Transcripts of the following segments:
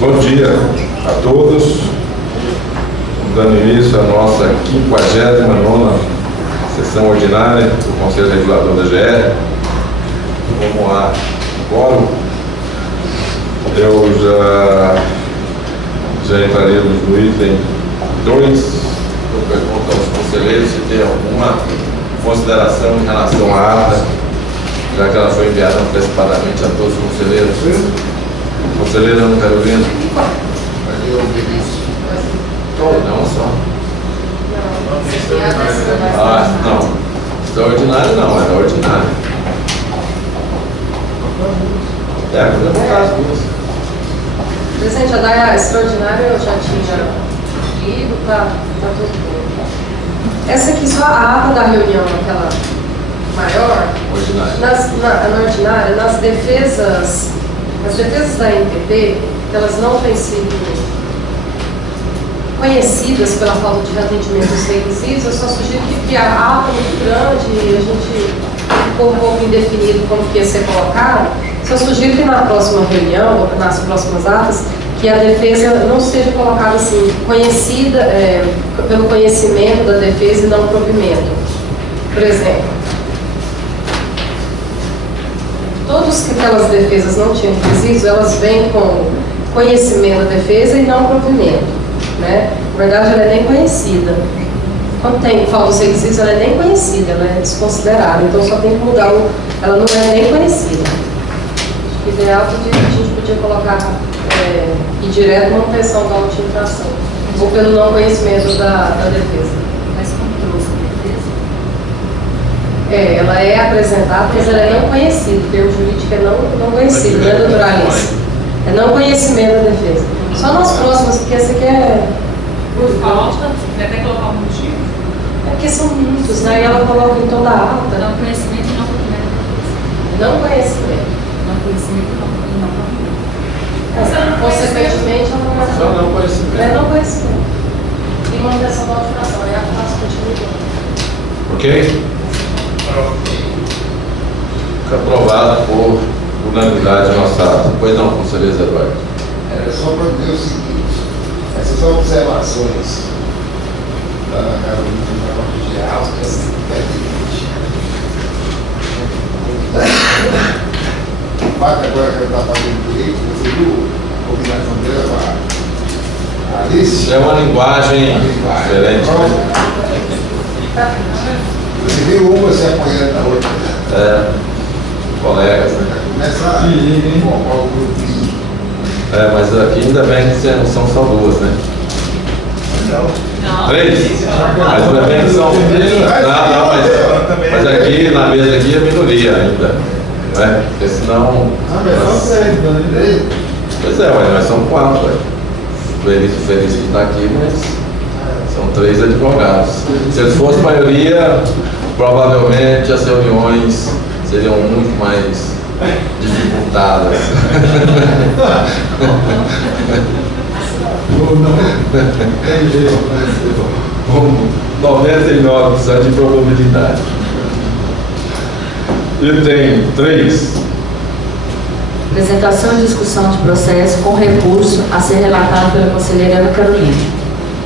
Bom dia a todos. Dando início à nossa 59ª sessão ordinária do Conselho Regulador da AGR. Vamos lá. Agora, eu já entraremos no item 2. Eu pergunto aos conselheiros se tem alguma consideração em relação à ata, já que ela foi enviada antecipadamente a todos os conselheiros. Conselheira Ana Carolina? Não só. Não. Extraordinário não, é ordinário. Podemos botar as duas. Presidente, a da extraordinária eu já tinha lido, tá tudo bem. Essa aqui só a ata da reunião, aquela maior. Ordinária. Na ordinária, nas defesas da NPP, elas não têm sido conhecidas pela falta de atendimento dos requisitos. Eu só sugiro que a ata é muito grande e a gente ficou um pouco indefinido como que ia ser colocado. Só sugiro que na próxima reunião, ou nas próximas atas, que a defesa não seja colocada assim, conhecida pelo conhecimento da defesa e não provimento. Por exemplo, todas aquelas defesas não tinham requisitos, elas vêm com conhecimento da defesa e não provimento. Né? Na verdade, ela é nem conhecida. Quando tem falta dos requisitos, ela é nem conhecida, ela é desconsiderada. Então, só tem que mudar ela não é nem conhecida. O ideal é que a gente podia colocar ir direto na manutenção da auto-infração, ou pelo não conhecimento da defesa. Mas como trouxe a defesa? Ela é apresentada, mas ela é não conhecida. O termo jurídico é não conhecido, né, doutora Alice? É não conhecimento da defesa. Só nas próximas, porque essa aqui é... Por falta, vai até colocar um motivo? É porque são muitos, né? E ela coloca em toda a ata. Não conhecimento e não provimento. Não conhecimento. Não conhecimento e não provimento. Consequentemente, ela não vai... Só não conhecimento. É não conhecimento. E manutenção da auto-infração. Aí a classe continua. Ok? Fica aprovado por unanimidade a nossa ata. Pois não, conselheiro Eduardo? Era só para dizer o seguinte: essas observações da Ana Carolina para corrigir geral, que é assim, o fato agora que ela está fazendo direito, você viu a combinação dela com a Alice? É uma linguagem diferente. Você viu uma se apoiando na outra. Colegas, né? Começa a formar o grupinho. Mas aqui ainda bem que não são só duas, né? Não. 3? Mas ainda bem que são. Mas aqui na mesa aqui é minoria ainda. Não é? Porque senão. Pois é, mas são 4. O Felício que está aqui, mas são 3 advogados. Se eles fossem maioria, provavelmente as reuniões seriam muito mais dificultadas. Com 99% de probabilidade. Item 3. Apresentação e discussão de processo com recurso a ser relatado pela conselheira Ana Carolina.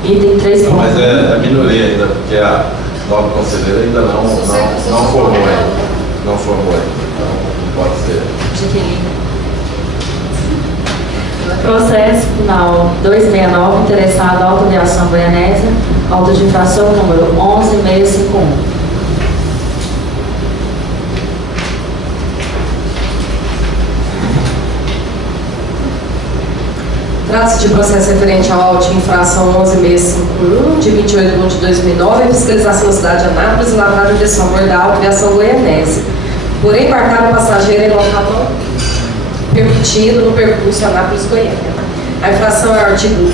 Item 3. Mas é minoria ainda, porque a nova conselheira ainda não formou ainda. Não formou ainda. Então, pode ser. Processo final 269, interessado à autoaviação goianésia, auto de infração número 11651. Trata-se de processo referente ao auto de infração 11651, de 28 de 1 de 2009, a fiscalização da cidade de Anápolis e lavagem de desfavor da autoaviação goianésia. Porém, embarcar o passageiro em local não permitido no percurso Anápolis-Goiânia. A infração é o artigo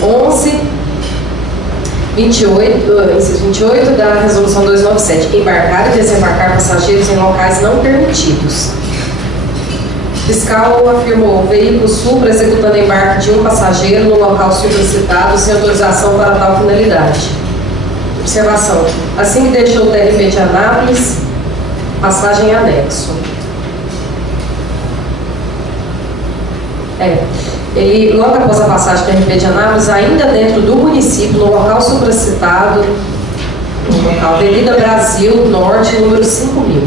28 da Resolução 297, embarcar e desembarcar passageiros em locais não permitidos. O fiscal afirmou o veículo supra executando embarque de um passageiro no local supracitado sem autorização para tal finalidade. Observação. Assim que deixou o TRP de Anápolis, passagem em anexo. Ele, logo após a passagem do TRP de Anápolis, ainda dentro do município, no local supracitado, no local Avenida Brasil Norte, número 5000,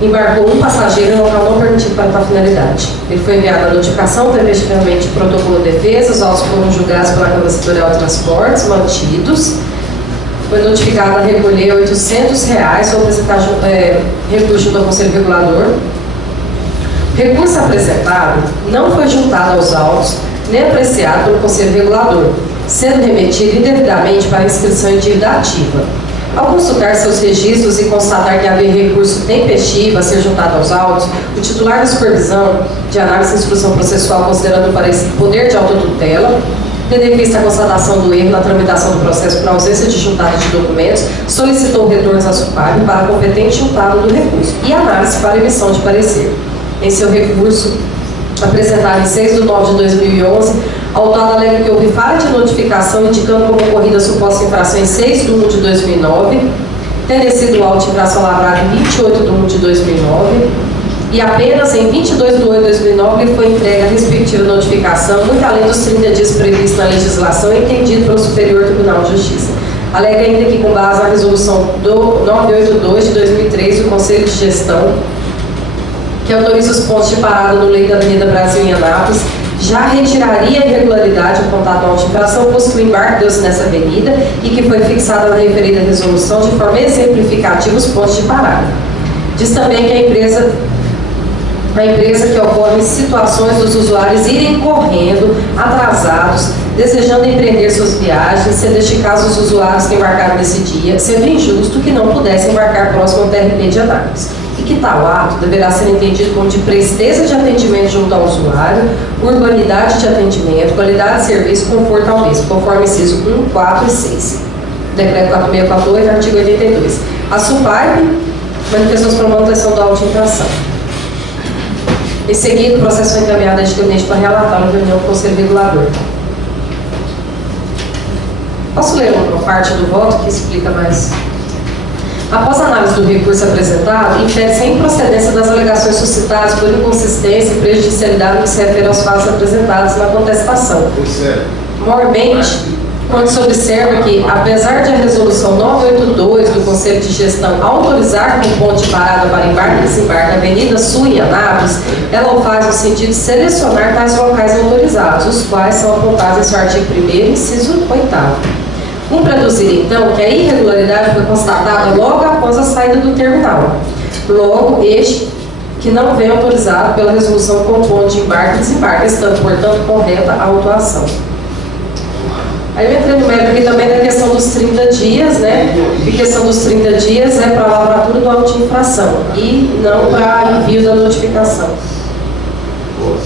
embarcou um passageiro em local não permitido para tal finalidade. Ele foi enviado a notificação, tempestivamente protocolo de defesa, os autos foram julgados pela Câmara Setorial de Transportes, mantidos. Foi notificado a recolher R$ 800, ou apresentar recurso junto ao Conselho Regulador. Recurso apresentado não foi juntado aos autos, nem apreciado pelo Conselho Regulador, sendo remetido indevidamente para inscrição em dívida ativa. Ao consultar seus registros e constatar que havia recurso tempestivo a ser juntado aos autos, o titular da supervisão de análise e instrução processual, considerando o poder de autotutela, tendo em vista a constatação do erro na tramitação do processo por ausência de juntada de documentos, solicitou retornos à SUPAB para a competente juntada do recurso e análise para emissão de parecer. Em seu recurso, apresentado em 6 de nove de 2011, a autora alega que houve falha de notificação indicando como ocorrida a suposta infração em 6 de 1 de 2009, tendo sido o auto de infração lavrado em 28 de 1 de 2009, e apenas em 22 de 8 de 2009 lhe foi entregue a respectiva notificação, muito além dos 30 dias previstos na legislação e entendido pelo Superior Tribunal de Justiça. Alega ainda que, com base na resolução do 982 de 2003 do Conselho de Gestão, que autoriza os pontos de parada no leito da Avenida Brasil em Anápolis, já retiraria a irregularidade apontada na auto-infração, posto que o embarque deu-se nessa avenida e que foi fixada na referida resolução de forma exemplificativa os pontos de parada. Diz também que a empresa que ocorre situações dos usuários irem correndo, atrasados, desejando empreender suas viagens, sendo este caso os usuários que embarcaram nesse dia, sendo injusto que não pudessem embarcar próximo ao TRP de Anápolis. E que tal ato deverá ser entendido como de presteza de atendimento junto ao usuário, urbanidade de atendimento, qualidade de serviço e conforto ao mesmo, conforme inciso 1, 4 e 6. Decreto 4648, artigo 82. A SUPAB manifestou para a manutenção da auto-infração. Em seguida, o processo foi encaminhado a este para relatar na reunião do Conselho Regulador. Posso ler uma parte do voto que explica mais? Após a análise do recurso apresentado, impede-se a improcedência das alegações suscitadas por inconsistência e prejudicialidade no que se refere aos fatos apresentados na contestação. Mormente, quando se observa que, apesar de a resolução 982 do Conselho de Gestão autorizar com ponto de parada para embarque e desembarque a Avenida Sul em Anápolis, ela o faz no sentido de selecionar tais locais autorizados, os quais são apontados em seu artigo 1º, inciso 8º. Cumpre aduzir, então, que a irregularidade foi constatada logo após a saída do terminal. Logo, este que não vem autorizado pela resolução com ponto de embarque e desembarque, estando, portanto, correta a autuação. Aí eu entrei no mérito aqui também da questão dos 30 dias, né? E a questão dos 30 dias é para a lavratura do auto de infração e não para envio da notificação. O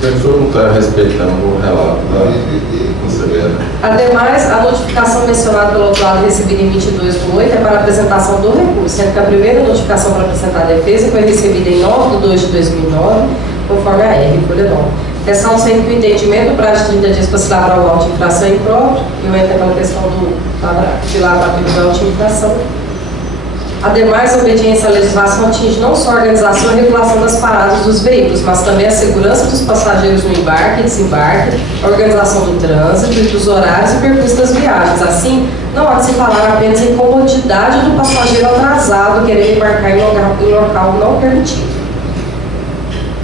senhor não está respeitando o relato da conselheira. Ademais, a notificação mencionada pelo autuado recebida em 22 de 8 é para apresentação do recurso, sendo que a primeira notificação para apresentar a defesa foi recebida em 9 de 2 de 2009, conforme a R, folha 9. Ressalto sempre que o entendimento do prazo de 30 dias para se lavrar o auto de infração é impróprio, e eu entro naquela questão de lavratura do auto de infração. Ademais, a obediência à legislação atinge não só a organização e regulação das paradas dos veículos, mas também a segurança dos passageiros no embarque e desembarque, a organização do trânsito e dos horários e percurso das viagens. Assim, não há de se falar apenas em comodidade do passageiro atrasado querer embarcar em local não permitido.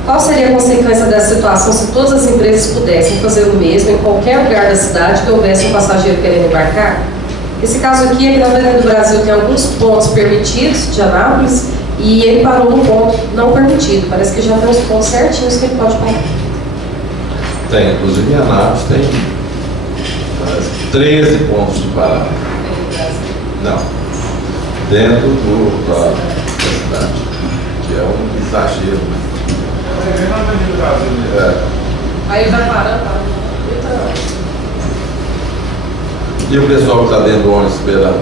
Qual seria a consequência dessa situação se todas as empresas pudessem fazer o mesmo em qualquer lugar da cidade que houvesse um passageiro querendo embarcar? Esse caso aqui é que na Avenida do Brasil tem alguns pontos permitidos de Anápolis e ele parou num ponto não permitido. Parece que já tem os pontos certinhos que ele pode parar. Tem, inclusive em Anápolis tem 13 pontos de parada. Não, dentro da cidade, que é um exagero. Aí ele vai parando, E o pessoal que está dentro do ônibus esperando?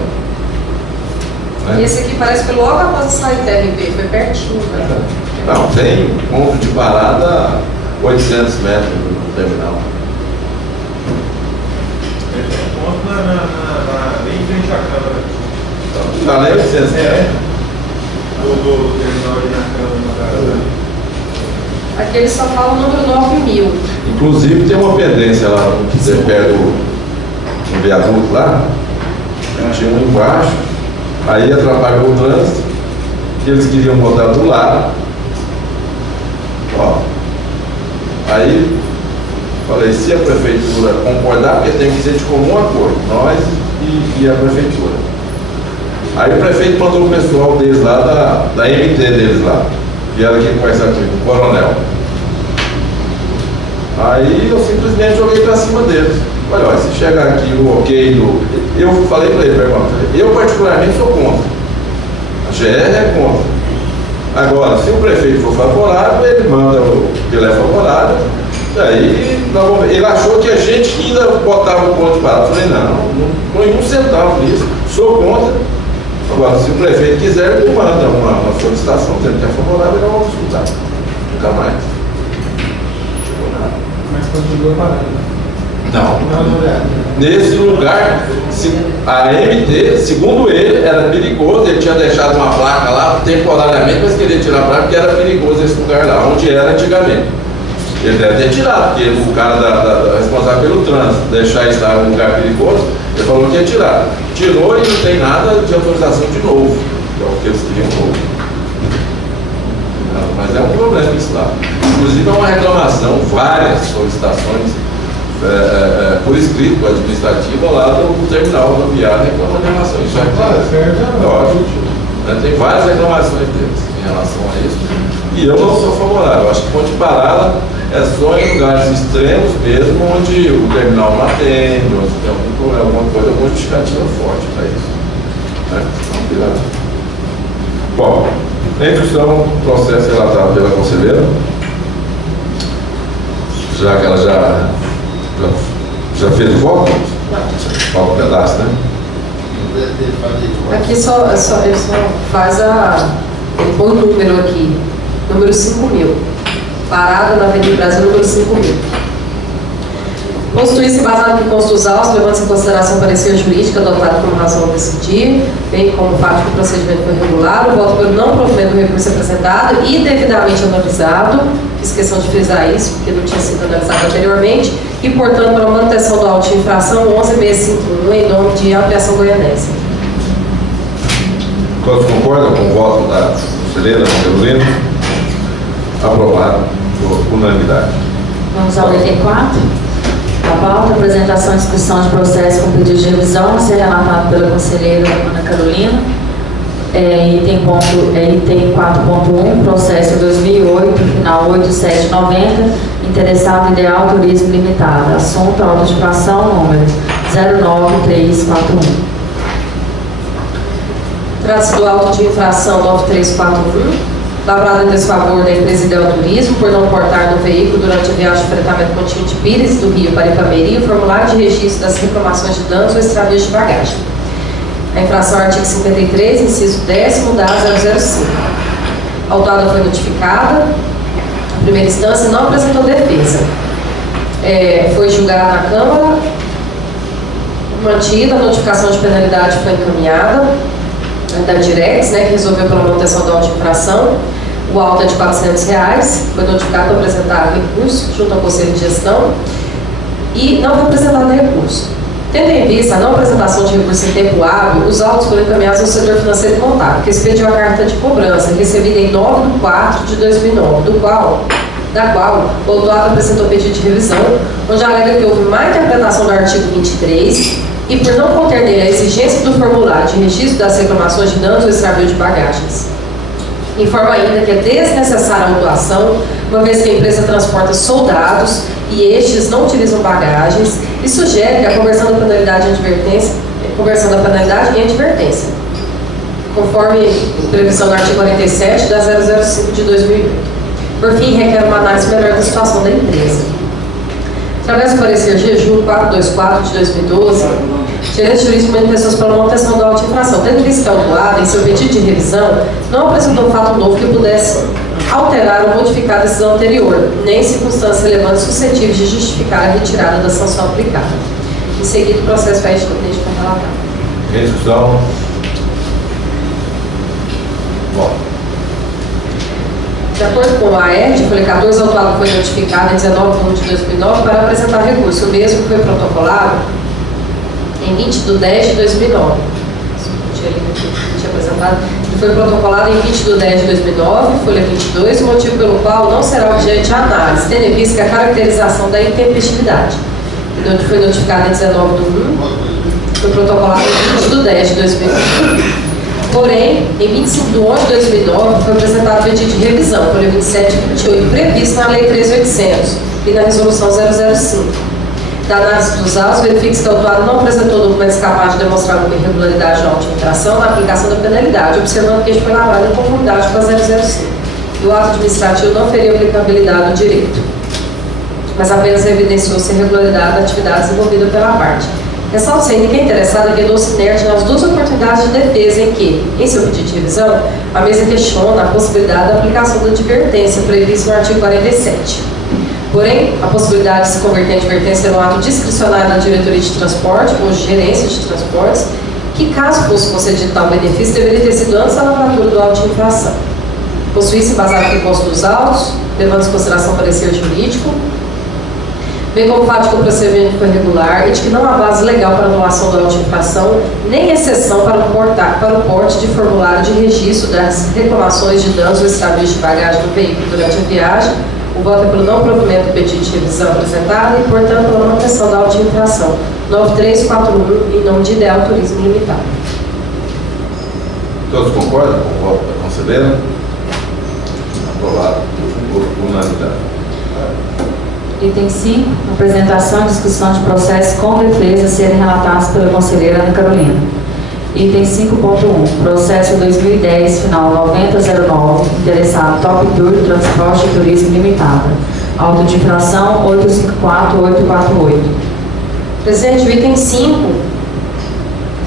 Né? Esse aqui parece que logo após sair do TRP, foi pertinho. Né? Não, tem ponto de parada 800 metros do terminal. Bem em frente à câmara. Além de 800 metros. Do terminal ali na câmara. Aqui ele só fala o número 9.000. Inclusive tem uma pendência lá, que você pega o viaduto lá, tinha um embaixo, aí atrapalhou o trânsito, que eles queriam botar do lado. Ó. Aí falei, se a prefeitura concordar, porque tem que ser de comum acordo, nós e a prefeitura. Aí o prefeito mandou o pessoal deles lá, da MT deles lá, vieram aqui conversar comigo, o coronel. Aí eu simplesmente joguei pra cima deles. Olha, se chegar aqui o ok do... Eu falei pra ele, eu particularmente sou contra. A GR é contra. Agora, se o prefeito for favorável, ele manda o que ele é favorável. Daí, ele achou que a gente que ainda botava o ponto parado. Eu falei, não põe um centavo nisso. Sou contra. Agora, se o prefeito quiser, ele manda uma solicitação dizendo que é favorável, nós vamos escutar. Nunca mais. Não chegou nada. Mas continua parado. Não. Nesse lugar, a MT, segundo ele, era perigoso. Ele tinha deixado uma placa lá temporariamente, mas queria tirar a placa porque era perigoso esse lugar lá, onde era antigamente. Ele deve ter tirado, porque o cara responsável pelo trânsito, deixar estar em um lugar perigoso, ele falou que ia tirar. Tirou e não tem nada de autorização de novo, que é o que eles queriam novo. Mas é um problema isso lá. Inclusive é uma reclamação, várias solicitações por escrito, administrativa lá do terminal rodoviário, reclamando em relação a isso. Lógico. Tem várias reclamações deles em relação a isso. E eu não sou favorável. Eu acho que ponte parada é só em lugares extremos mesmo, onde o terminal não atende, onde tem algum problema, alguma coisa, alguma justificativa forte para isso. Então, bom, em discussão, processo relatado pela conselheira, já que ela já fez o voto? Falta um pedaço, né? Aqui ele só faz ele põe o número aqui, número 5.000. Parada na Avenida Brasil, número 5.000. Constituir-se baseado no consta dos autos, levando-se em consideração o parecer jurídico adotado como razão a decidir, bem como o fato que o procedimento foi regular, o voto pelo não provimento do recurso apresentado e devidamente analisado, fiz questão de frisar isso, porque não tinha sido analisado anteriormente, e, portanto, para a manutenção do auto de infração 11.651, em nome de Ampliação Goianense. Todos concordam com o voto da conselheira Carolina? Aprovado por unanimidade. Vamos ao item 4. A pauta, apresentação e discussão de processo com pedido de revisão a ser relatado pela conselheira Ana Carolina. Item 4.1, processo 2008, final 8790, interessado Ideal Turismo Limitada. Assunto, auto de infração, número 09341. Trata-se do auto de infração 9341. Lavrado em desfavor da empresa Ideal Turismo por não portar no veículo durante a viagem de fretamento contínuo de Pires do Rio para Ipameri o formulário de registro das reclamações de danos ou extravios de bagagem. A infração é artigo 53, inciso 10º da 005. A autuada foi notificada, a primeira instância não apresentou defesa. Foi julgada na Câmara, mantida, a notificação de penalidade foi encaminhada da Direx, que resolveu pela manutenção da auto de infração. O auto é de R$400, foi notificado para apresentar recurso junto ao Conselho de Gestão e não foi apresentado recurso. Tendo em vista a não apresentação de recurso em tempo hábil, os autos foram encaminhados ao setor financeiro e contábil, que expediu a carta de cobrança recebida em 9/4/2009, da qual o autuado apresentou pedido de revisão, onde alega que houve má interpretação do artigo 23 e por não conter nele a exigência do formulário de registro das reclamações de danos ou extravio de bagagens. Informa ainda que é desnecessária a autuação, uma vez que a empresa transporta soldados e estes não utilizam bagagens, e sugere que a conversão da penalidade em advertência, conforme previsão do artigo 47 da 005 de 2008. Por fim, requer uma análise melhor da situação da empresa. Através do parecer GJU 424 de 2012, o gerente jurídico manifestou-se pela manutenção da auto-infração, tendo visto que a autuada, em seu pedido de revisão, não apresentou fato novo que pudesse alterar ou modificar a decisão anterior, nem circunstâncias relevantes suscetíveis de justificar a retirada da sanção aplicada. Em seguida, o processo vai estudante para relatar. Em discussão? Bom. De acordo com a AED, folha 14, o autuado foi notificado em 19 de 1 de 2009 para apresentar recurso. O mesmo foi protocolado em 20 de 10 de 2009. Tinha apresentado. Ele foi protocolado em 20 de 10 de 2009, folha 22, o motivo pelo qual não será objeto de análise, tendo em vista a caracterização da intempestividade. Ele foi notificado em 19 de 1, foi protocolado em 20 de 10 de 2009. Porém, em 25 de 11 de 2009, foi apresentado pedido de revisão, folha 27 e 28, previsto na Lei 13.800 e na Resolução 005. Da análise dos autos, verifica-se que o autuado não apresentou documentos capazes de demonstrar uma irregularidade ou auto-infração na aplicação da penalidade, observando que este foi lavrado em conformidade com a 005. E o ato administrativo não feria aplicabilidade do direito, mas apenas evidenciou-se a irregularidade da atividade desenvolvida pela parte. Ressalta-se ainda que é interessado quedou-se inerte nas duas oportunidades de defesa em que, em seu pedido de revisão, a mesa questiona a possibilidade da aplicação da advertência prevista no artigo 47. Porém, a possibilidade de se converter em advertência era um ato discricionário da diretoria de transporte ou gerência de transportes, que, caso fosse concedido tal benefício, deveria ter sido antes da lavratura do auto de infração. Possuísse embasado no consto dos autos, levando em consideração o parecer jurídico, bem como o fato de que o procedimento foi regular e de que não há base legal para anulação do auto de infração, nem exceção para o porte de formulário de registro das reclamações de danos ou extravios de bagagem do veículo durante a viagem. O voto é pelo não provimento do pedido de revisão apresentado e, portanto, pela manutenção da auto de infração 9341 em nome de Ideal Turismo Limitado. Todos concordam com o voto da conselheira? Aprovado por unanimidade. Item 5, apresentação e discussão de processos com defesa serem relatados pela conselheira Ana Carolina. Item 5.1, processo 2010, final 9009, interessado Top Tour Transporte e Turismo Limitada. Auto de infração 854-848. Presidente, o item 5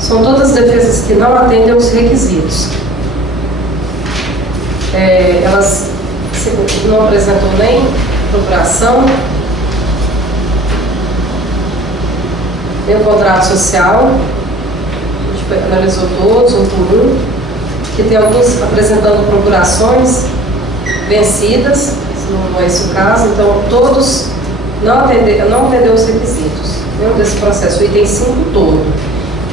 são todas as defesas que não atendem aos requisitos. Elas não apresentam nem procuração, nem o contrato social. A gente analisou todos, um por um, que tem alguns apresentando procurações vencidas, não é esse o caso, então todos não atenderam os requisitos. Nenhum desse processo, o item 5 todo.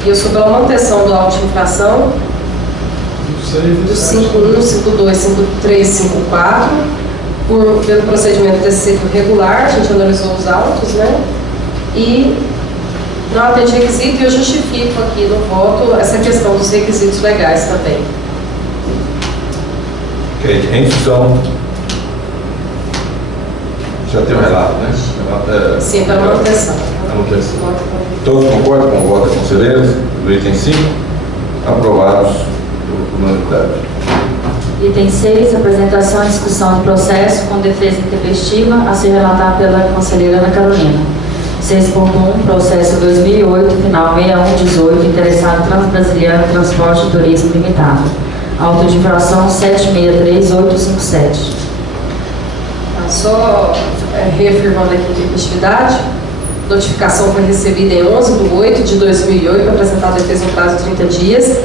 E eu sou pela manutenção do auto de infração, do 51, 52, 53, 54, pelo procedimento ter sido regular, a gente analisou os autos, né? E não atende requisito, e eu justifico aqui no voto essa questão dos requisitos legais também. Ok, em discussão. Já tem um relato, né? Sim, pela manutenção. Todos concordam com o voto da conselheira do item 5? Aprovados por unanimidade. Item 6, apresentação e discussão de processo com defesa intempestiva a ser relatado pela conselheira Ana Carolina. 6.1, processo 2008, final 6118, interessado Transbrasiliano Transporte e Turismo Limitado. Auto de infração 763857. Só reafirmando aqui a intempestividade, notificação foi recebida em 11 de 8 de 2008 para apresentar a defesa no prazo de 30 dias.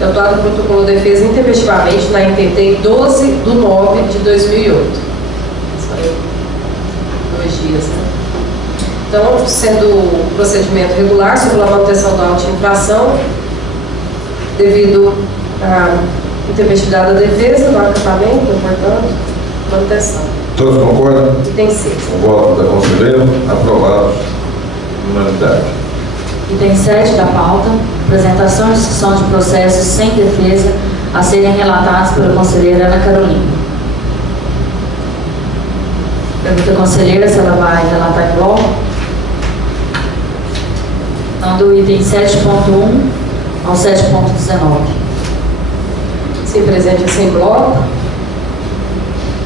O autuado protocolou defesa intempestivamente na MPT 12 de 9 de 2008. Só 2 dias, né? Então, sendo o procedimento regular, sobre a manutenção da auto de infração, devido à intempestividade da defesa, do acatamento, portanto, manutenção. Todos concordam? Item 6. O voto da conselheira, aprovados por unanimidade. Item 7 da pauta, apresentação e discussão de processos sem defesa a serem relatados pela conselheira Ana Carolina. Pergunta à conselheira se ela vai relatar em bloco. Então, do item 7.1 ao 7.19. Sim, presente sem bloco.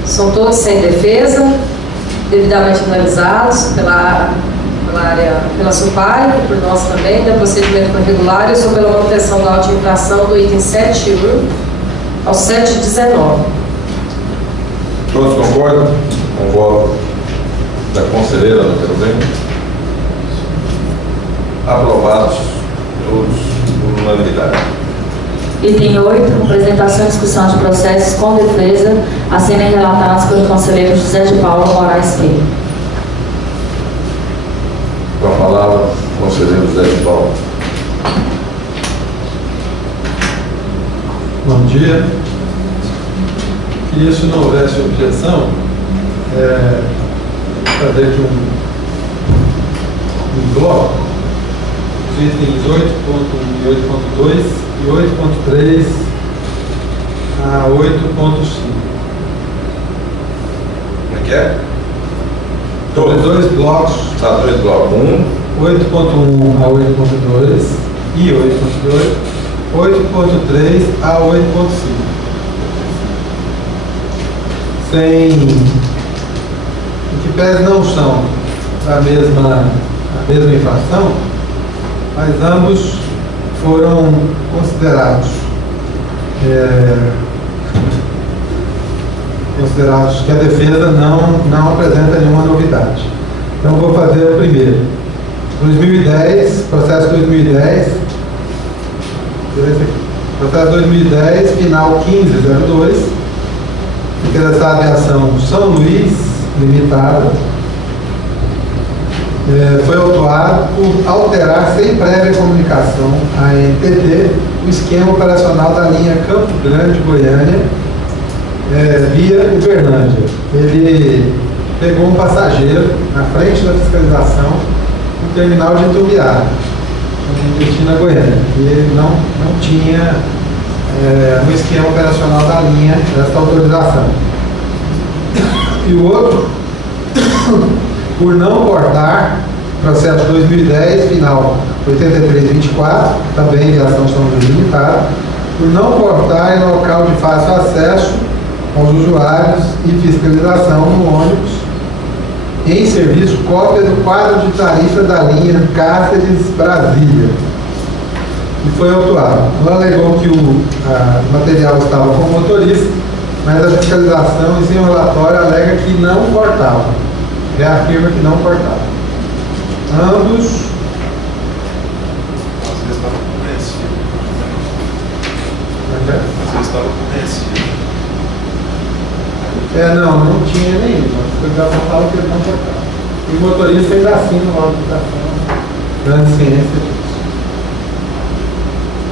São todos sem defesa, devidamente analisados pela SUPAI, por nós também, da procedimento regular, e sob a manutenção da auto de infração do item 7.1 ao 7.19. Todos concordam com o voto da conselheira número 20? Aprovados todos por unanimidade. Item 8, apresentação e discussão de processos com defesa a serem relatados pelo conselheiro José de Paula Moraes Feira. Com a palavra, o conselheiro José de Paula. Bom dia. Que isso não houvesse objeção, fazer aqui um bloco, os itens 8.1 e 8.2 e 8.3 a 8.5. Como é que é? Dois blocos, Tá, 2 blocos. 8.1 a 8.2 e 8.2, 8.3 a 8.5. Em que pés não são a mesma infração, mas ambos foram considerados que a defesa não apresenta nenhuma novidade. Então vou fazer o primeiro. 2010, processo 2010, processo 2010, final 1502, interessado em ação São Luís Limitada, foi autuado por alterar sem prévia comunicação a NTT o esquema operacional da linha Campo Grande, Goiânia, via Uberlândia. Ele pegou um passageiro na frente da fiscalização no terminal de Itubiara, em Cristina, Goiânia, e ele não tinha no esquema operacional da linha essa autorização. E o outro, por não cortar, processo 2010, final 8324, também de ação São Luís Limitada, por não cortar em local de fácil acesso aos usuários e fiscalização no ônibus, em serviço, cópia do quadro de tarifa da linha Cáceres-Brasília. E foi autuado. Ela alegou que o material estava com o motorista, mas a fiscalização em seu relatório alega que não cortava. Reafirma que não cortava. Ambos. Às vezes estava convencido. Às vezes estava convencido. Não tinha nenhum. A fiscalização fala que ele não cortava. E o motorista ainda assina uma autorização, dando ciência disso.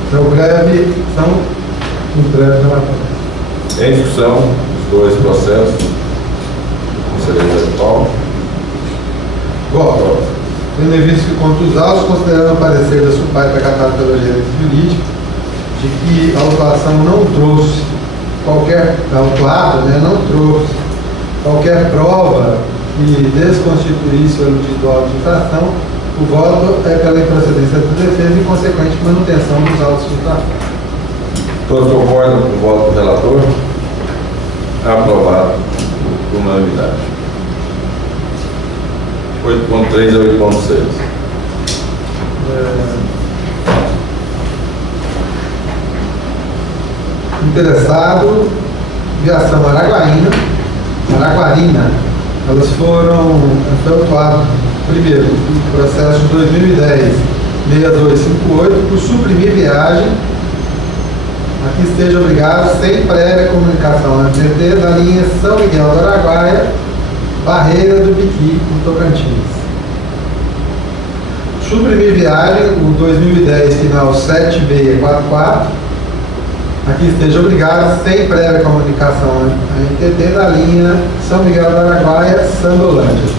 Então, breve, são os breves relatórios. Em discussão, os dois processos. Conselheiro José de Paula. Voto. Tendo em vista que contra os autos, considerando o parecer da SUPAI tratado pela gerência jurídica, de que a autuação não trouxe não trouxe qualquer prova que desconstituísse o individual de infração, o voto é pela improcedência da defesa e consequente manutenção dos autos de infração. Todos concordam com o voto do relator? Aprovado por unanimidade. 8.3 a 8.6. Interessado, viação Araguarina, elas foi autuado primeiro, no processo de 2010, 6258, por suprimir viagem, aqui esteja obrigado, sem prévia comunicação na NTT, da linha São Miguel do Araguaia, Barreira do Biqui, no Tocantins. Suprimir viagem, o 2010, final 7644, aqui esteja obrigado, sem prévia comunicação a NTT, da linha São Miguel do Araguaia, Sandolândia.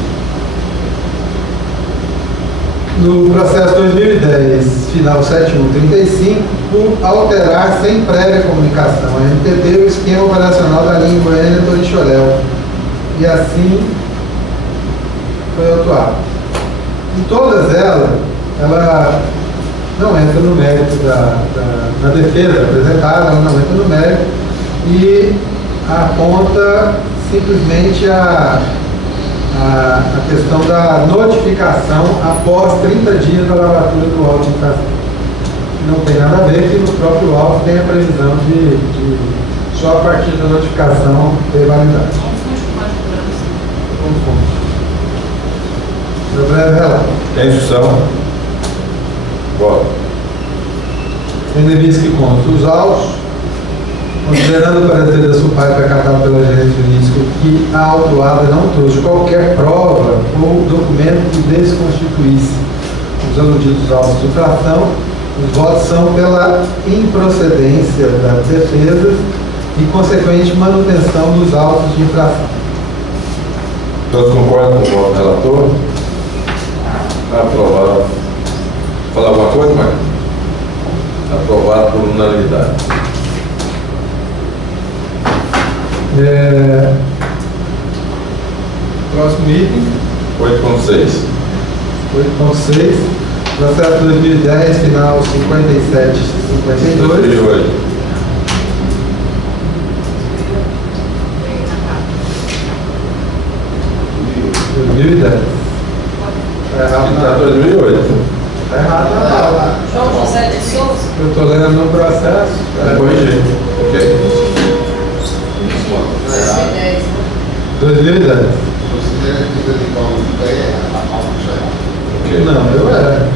No processo 2010, final 7135, por alterar sem prévia comunicação a NTT o esquema operacional da linha Goiânia-Torixoréu. E assim foi autuado. Em todas elas, ela não entra no mérito da defesa apresentada, ela não entra no mérito e aponta simplesmente a questão da notificação após 30 dias da lavatura do auto de infração. Não tem nada a ver que no próprio auto tem a previsão de só a partir da notificação ter validade. fonte. Meu breve relato. Tem instrução? Bora. Tendo em vista que consta os autos, considerando o parecer da SUPAI acatado pela gerente jurídica que a autuada não trouxe qualquer prova ou documento que desconstituísse os aludidos autos de infração, os votos são pela improcedência das defesas e consequente manutenção dos autos de infração. Todos concordam com o voto do relator? Aprovado. Falar alguma coisa, Marcos? Aprovado por unanimidade. Próximo item. 8.6. 8.6. Processo 2010, final 57-52. 2008. Tá errado Está na 2008. Tá errado na pauta. João José de Souza. Eu estou lendo no processo. Corrigir. Ok. 2010. Considera que o edital é a pauta já é. Ok. Não, eu era.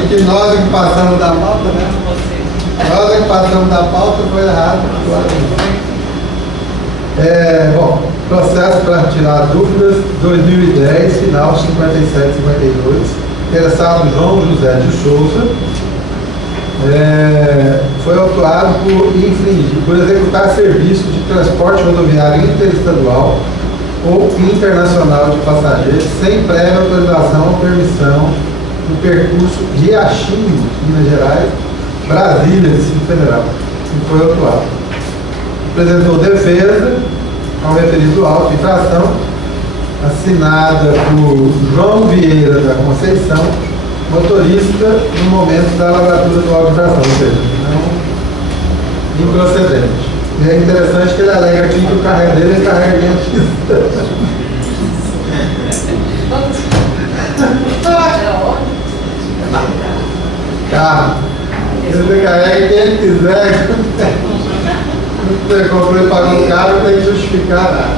Porque nós que passamos da pauta, né? Nós que passamos da pauta foi errado. Bom, processo para tirar dúvidas, 2010, final 57-52. Interessado João José de Souza. Foi autuado por executar serviço de transporte rodoviário interestadual ou internacional de passageiros sem prévia autorização ou permissão no percurso Riachinho, Minas Gerais, Brasília, Distrito Federal, e foi autuado. Apresentou defesa ao referido auto de infração, assinada por João Vieira da Conceição, motorista no momento da lavratura do auto de infração, ou seja, não improcedente. E é interessante que ele alega aqui que o carro dele é carro carro. Ele carrega quem ele quiser. Você comprou e pagou o carro, tem que justificar nada.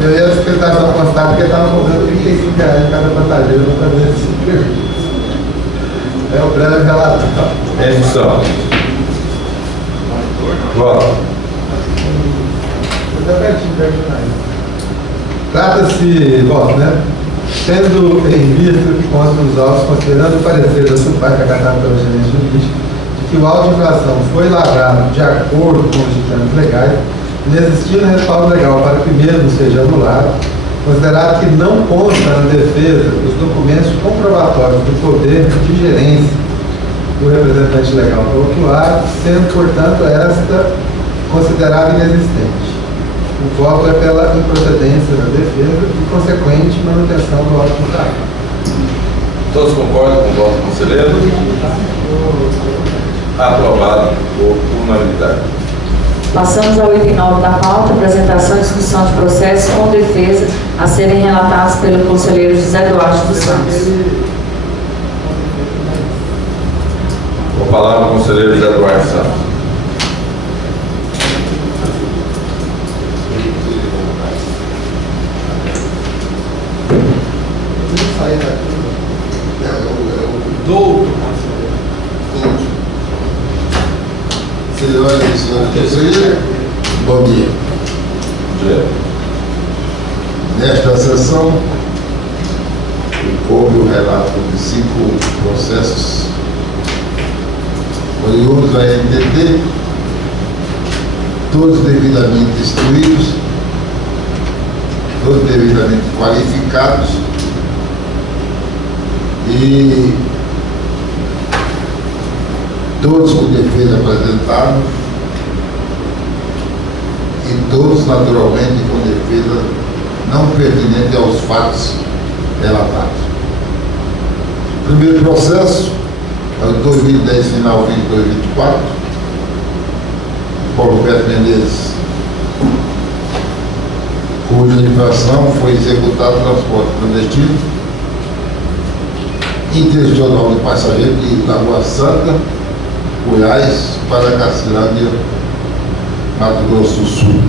Eu ia explicar só constado porque estava cobrando R$35 de cada passageiro para fazer esse serviço. É o breve relatório. É instrução. Voto. Trata-se, voto, né? Tendo em vista o que consta nos autos, considerando o parecer da SUPAI acatado pela gerente jurídica, de que o auto de infração foi lavrado de acordo com os ditames legais, inexistindo respaldo legal para que o mesmo seja anulado, considerado que não consta na defesa os documentos comprobatórios do poder de gerência do representante legal do autuário, sendo, portanto, esta considerada inexistente. O voto é pela improcedência da defesa e consequente manutenção do auto de infração. Todos concordam com o voto do conselheiro? Aprovado por unanimidade. Passamos ao item 9 da pauta, apresentação e discussão de processos com defesa a serem relatados pelo conselheiro José Duarte dos Santos. Com a palavra o conselheiro José Duarte Santos. Sair daqui. Doutor. Senhoras e senhores conselheiros, bom dia. Nesta sessão, houve o relato de 5 processos oriundos da NTT, todos devidamente instruídos, todos devidamente qualificados e todos com defesa apresentada e todos naturalmente com defesa não pertinente aos fatos relatados. O primeiro processo é o 2010 final 22-24, Paulo Roberto Menezes, cuja infração foi executado transporte clandestino intencional de passageiro de Lagoa Santa, Goiás, para Cacilândia, Mato Grosso do Sul.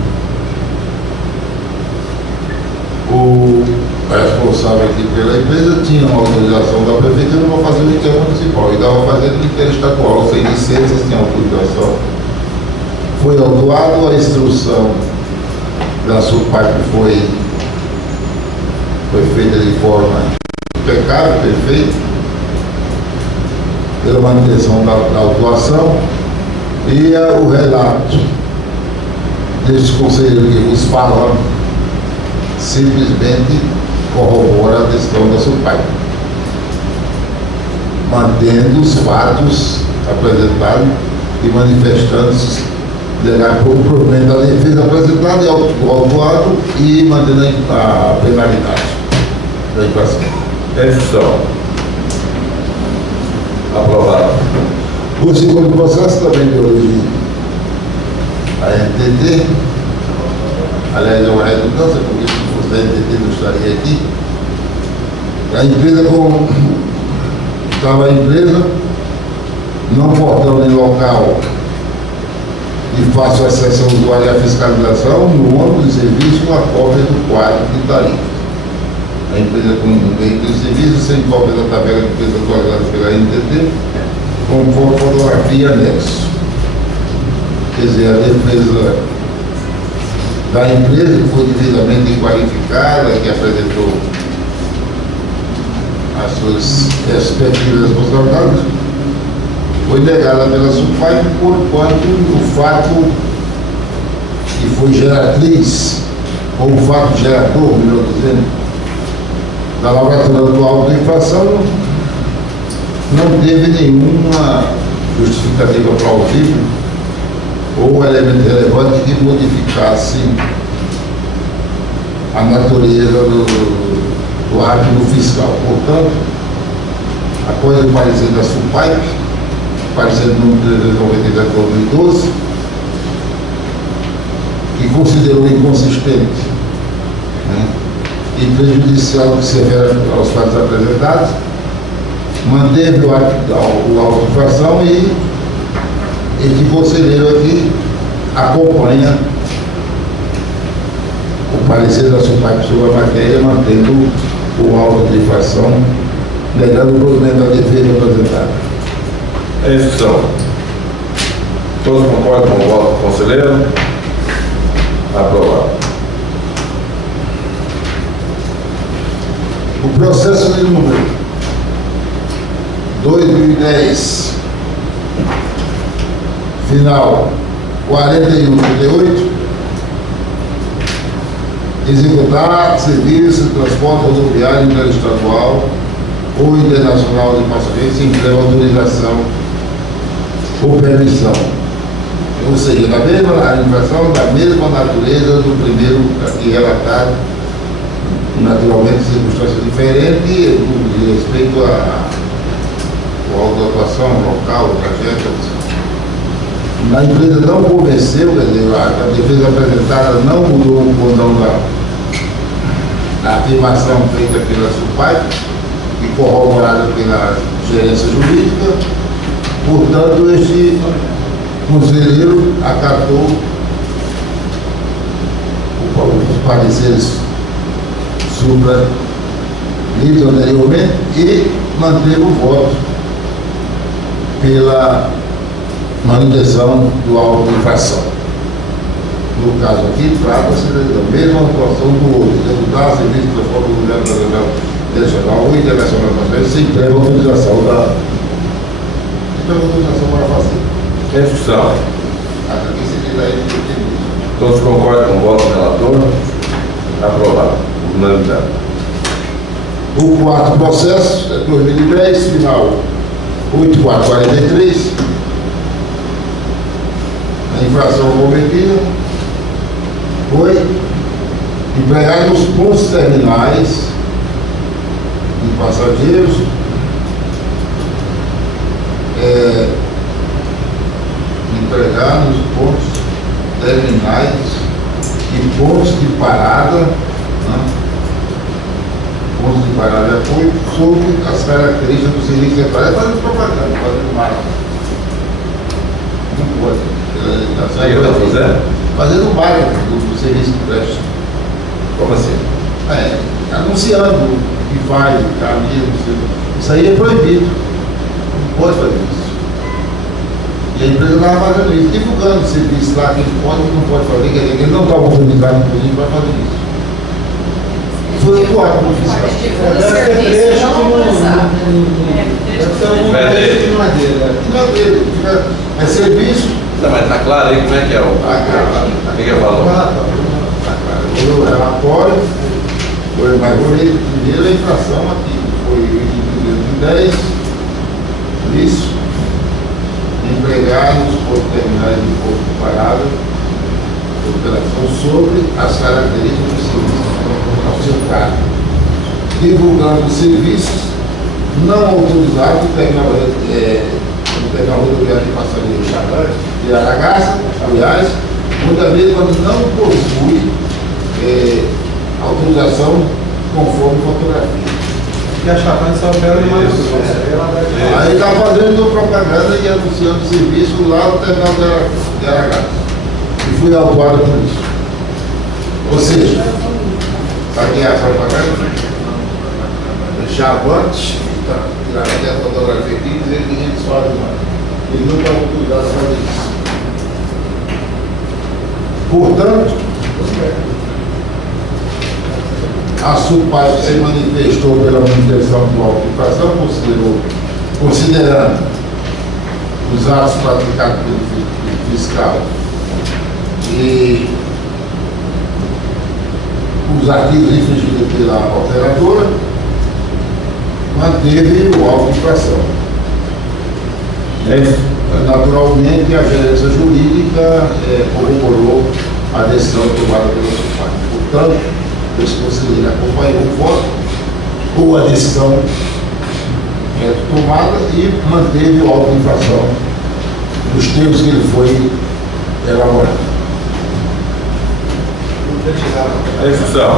O responsável aqui pela empresa tinha uma autorização da prefeitura para fazer o inquérito municipal e estava fazendo o inquérito estadual, sem licença, sem autorização. Foi autuado, a instrução da SUPAC foi feita de forma impecável, perfeita, pela manutenção da autuação, e o relato deste conselheiro que vos fala simplesmente corrobora a decisão da SUPAC, mantendo os fatos apresentados e manifestando-se o provimento da defesa apresentada e autuado e mantendo a penalidade da infração. Execução. Aprovado. O segundo processo também de origem a NTT, aliás, é uma redundância, porque se fosse da NTT não estaria aqui. A empresa, como estava a empresa, não portando em local de fácil acesso ao usuário e à fiscalização, no âmbito de serviço, uma cópia do quadro de tarifa. A empresa com um veículo de serviço, sem cópia da tabela de preço atualizada pela NTT, conforme fotografia anexo. Quer dizer, a defesa da empresa, que foi devidamente qualificada, que apresentou as suas respectivas responsabilidades, foi negada pela SUPAC, porquanto o fato que foi geratriz, ou o fato gerador, melhor dizendo, da lavratura do auto de infração, não teve nenhuma justificativa plausível ou elemento relevante que modificasse a natureza do ato fiscal. Portanto, após o parecer da SUPAC, parecer número 397 de 2012, que considerou inconsistente, né, e prejudicial que se refere aos fatos apresentados, manteve o auto de infração e este conselheiro aqui acompanha o parecer da SUPAC sobre a matéria, mantendo o auto de infração, negando o provimento da defesa apresentada. Execução. Todos concordam com o voto do conselheiro? Aprovado. O processo de número 2010, final 4138, executar serviço de transporte rodoviário interestadual ou internacional de passageiros sem prévia autorização ou permissão. Ou seja, da mesma infração, da mesma natureza do primeiro aqui relatado, naturalmente circunstâncias diferentes, no que diz respeito à autuação local, trajeto. A empresa não convenceu, quer dizer, a defesa apresentada não mudou o condão da afirmação feita pela SUPAC e corroborada pela gerência jurídica. Portanto, este conselheiro acatou os pareceres lidos anteriormente e manteve o voto pela manutenção do auto de infração. No caso aqui, trata-se da mesma atuação do outro, executar serviço de transporte rodoviário nacional ou internacional sem prévia autorização para fazer. Execução. Aqui se diz aí que Todos concordam com o voto do relator? Aprovado. Unanimidade. o quarto processo é 2010, final 8443. A infração cometida foi empregar nos pontos terminais de passageiros empregar nos pontos terminais e pontos de parada, né? Pontos de parada de apoio sobre as características do serviço de parada, fazendo propaganda, fazendo marketing. Não pode. Aí eu estou fazendo? Fazendo marketing do serviço de presta. Como assim? anunciando que vai, caminho, isso aí é proibido. Não pode fazer isso. E a empresa estava fazendo isso, divulgando o serviço lá que ele pode e não pode fazer, quer dizer, que ele não está autorizado inclusive para fazer isso. Foi o ato do fiscal. Não é dele, é serviço. Não, mas tá claro aí como é que é o que eu falo? O relatório, mas primeiro a infração aqui, foi em 2010, isso, empregados por terminais de posto de parada, operação sobre as características do serviço ao seu cargo, divulgando serviços não autorizados no terminal rodoviário de passageiro de Aragaça, aliás, muitas vezes quando não possui autorização conforme fotografia. Que a chapa só opera de mais. Aí está fazendo propaganda e anunciando serviço lá no terminal de Aragaça. E fui autuado por isso. Ou seja, sabe quem é a propaganda? Deixar antes, tirar a fotografia aqui e dizer que eles fazem mais. Ele não está autorizado a fazer isso. Portanto, a SUPAI se manifestou pela manutenção do auto-infração, considerando os atos praticados pelo fiscal e os artigos infringidos pela operadora, manteve o auto-infração. Naturalmente, a gerência jurídica corroborou a decisão tomada pela SUPAI. Portanto, esse conselheiro acompanhou o voto ou a decisão tomada e manteve a auto-infração nos termos que ele foi elaborado. A execução.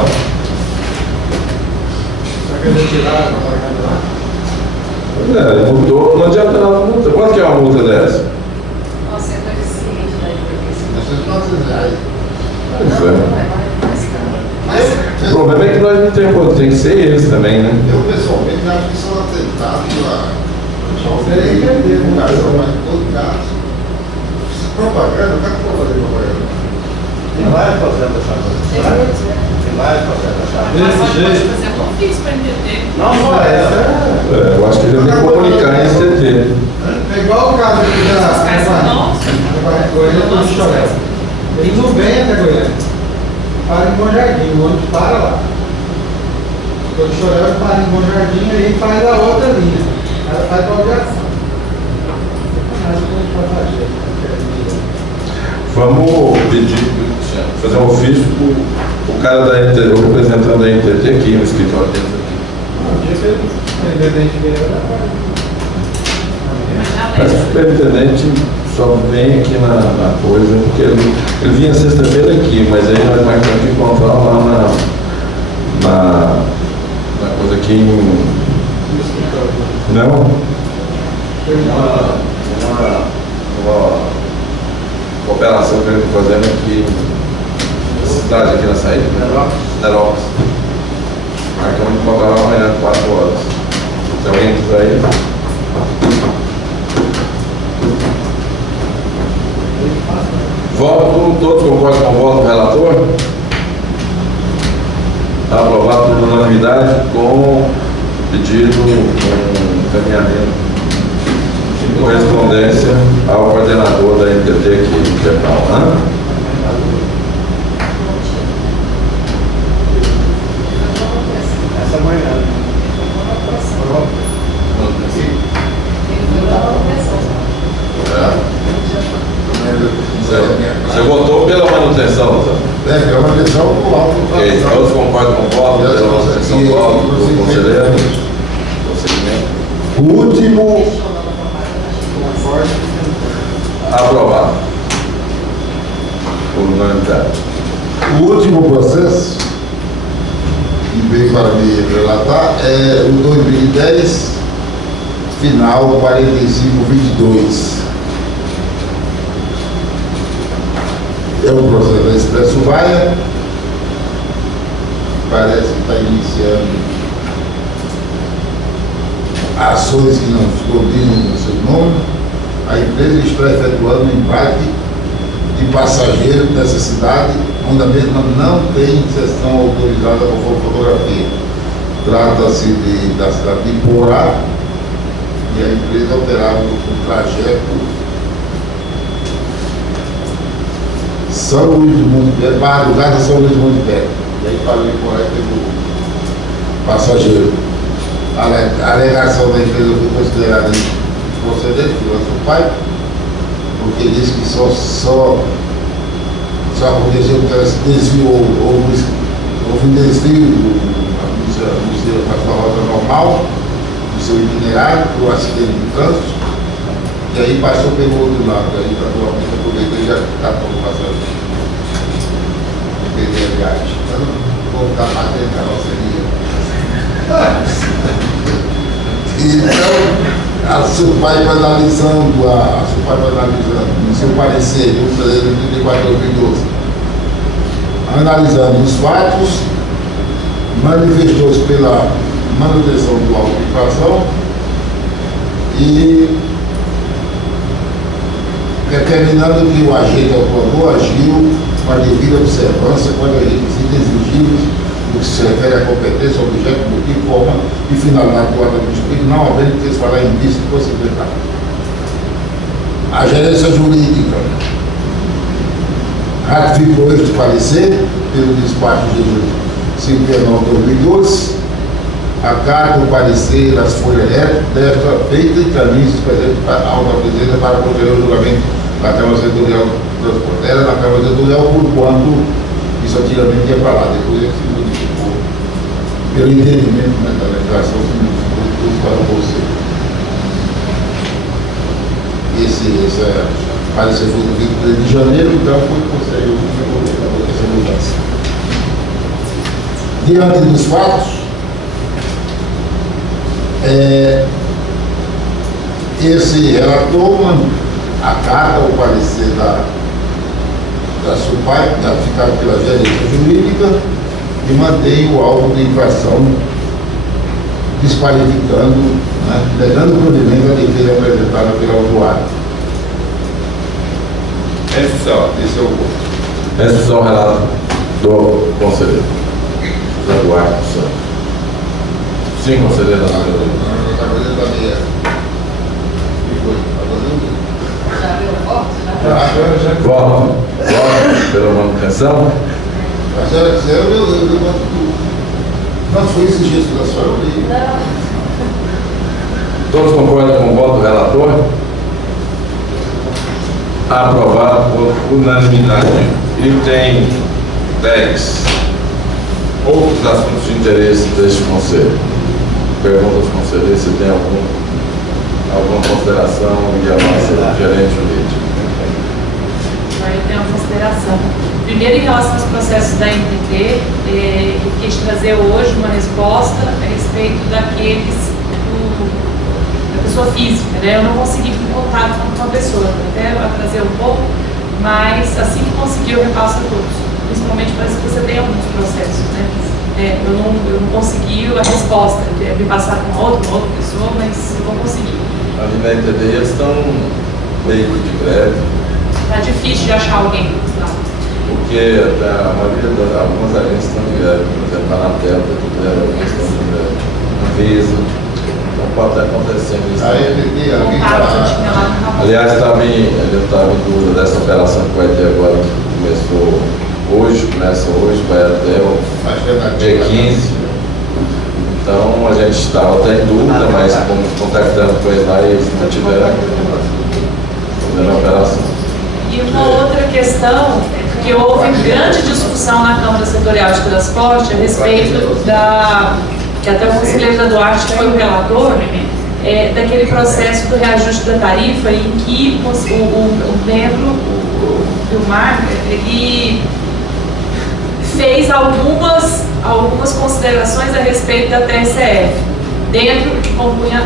Só que eles tiraram a propaganda lá? Mudou, não adianta nada multa. Quanto que é uma multa dessa? Nossa, eu estou ciente da R$900. Pois é. O problema é que nós não temos, tem que ser eles também, né? Eu pessoalmente acho que são atentados Seria entender, né? mas em todo caso, propaganda, como é que eu vou fazer propaganda? Tem várias fazendas essa coisa. Tem várias fazendas essa coisa. Desse jeito. Fazer um ofício para entender. Não só essa. Eu acho que ele tem que comunicar em STT. É igual o caso aqui Os caras são novos. da Goiânia do Choré. Ele não vem até Goiânia. Para em Bom Jardim, o ônibus para lá. Quando Choré para em Bom Jardim, aí faz a outra linha. Ela faz para a aviação. Vamos pedir, fazer um ofício para o cara da NTT, o representante da NTT aqui no escritório dele. Não, tinha que ser independente dele. Mas o superintendente só vem aqui na coisa, porque ele vinha sexta-feira aqui, mas aí nós marcamos de encontrar lá na coisa aqui em... Não? Uma operação que ele está fazendo aqui na cidade, aqui na saída, Nerópolis. Marcamos de encontrar lá amanhã, 4 horas. Se alguém quiser ir. Voto, todos concordam com o voto do relator? Está aprovado por unanimidade com pedido, com encaminhamento, correspondência ao coordenador da NTT aqui, Brandão, né? Essa manhã. Você votou pela manutenção, tá? É uma decisão com alto. Ok, todos concordam com o voto pela manutenção do voto do conselheiro? Procedimento. O último, Aprovado. Por unanimidade. o último processo que veio para me relatar é o 2010, final 4522. É o processo da Expresso Vaia, parece que está iniciando ações que não condizem com o seu nome. A empresa está efetuando um embarque de passageiros nessa cidade, onde a mesma não tem sessão autorizada com fotografia. Trata-se da cidade de Porá, e a empresa operava o trajeto São Luís do Mundo Perto, madrugada São Luís do Mundo Perto. E aí parou em Porá e pegou o passageiro. A alegação da empresa foi considerada procedente pelo seu pai, porque disse que só aconteceu porque ela se desviou, houve um desvio da sua rota normal, do seu itinerário, por um acidente de trânsito, e aí passou pelo outro lado, aí naturalmente aproveitou e já captou o passageiro. Perder a viagem. Então, vou ficar batendo carroceria. Então, seu pai vai analisando no seu parecer, do 34 de 2012, analisando os fatos, manifestou-se pela manutenção do auto de infração e determinando que o agente atuador agiu com a devida observância quando os requisitos exigidos no que se refere à competência, objeto, motivo, forma e finalidade do ato administrativo, não havendo que se falar em vício de possibilidade. A gerência jurídica ratificou este parecer pelo despacho de 59 de 2012, acata o parecer das folhas desta feita e caminhos presentes para a alta presidência para posterior julgamento da Câmara Setorial do Transporte. Era na Câmara Setorial por quanto isso antigamente ia para lá, depois é que se modificou pelo entendimento da legislação, se modificou para você. Esse parecer foi no 23 de janeiro, então foi o Conselho Regulador essa mudança. Diante dos fatos, esse relator acata o parecer da SUPAI, ratificado pela gerência jurídica, e mantém o auto de infração desqualificando, negando o provimento à defesa apresentada pela autuária. Esse é o voto. Esses são o relato do conselheiro José Duarte dos Santos. Sim, conselheiro. Voto pela manutenção. A senhora quiser, eu voto tudo. Não foi esse gesto da senhora, eu li. Todos concordam com o voto do relator? Aprovado por unanimidade. Item 10. Outros assuntos de interesse deste conselho. Pergunta aos conselheiros se tem alguma consideração e a nossa gerente jurídica. Eu tenho uma consideração. Primeiro, em relação aos processos da NTT, eu quis trazer hoje uma resposta a respeito daqueles da pessoa física, né? Eu não consegui ter contato com a pessoa, até trazer um pouco, mas assim que conseguir eu repasso a todos. Principalmente parece que você tem alguns processos, né? Eu não consegui a resposta, eu me passar com outra pessoa, mas eu vou conseguir. Ali na NTT eles estão meio de greve. Tá difícil de achar alguém, tá? Porque a maioria algumas agências estão de greve, por exemplo, a Anatel está de greve, algumas estão de greve, a Visa. Então pode estar acontecendo isso. Aliás, estava em dúvida dessa operação que vai ter agora, que começa hoje, vai até o dia 15. Então a gente estava até em dúvida, mas como contactando com eles lá, eles não tiveram fazendo a operação. E uma outra questão, que houve grande discussão na Câmara Setorial de Transporte a respeito que até o conselheiro Duarte foi o relator, daquele processo do reajuste da tarifa, em que o membro, o Vilmar, ele fez algumas considerações a respeito da TSF, dentro que compunha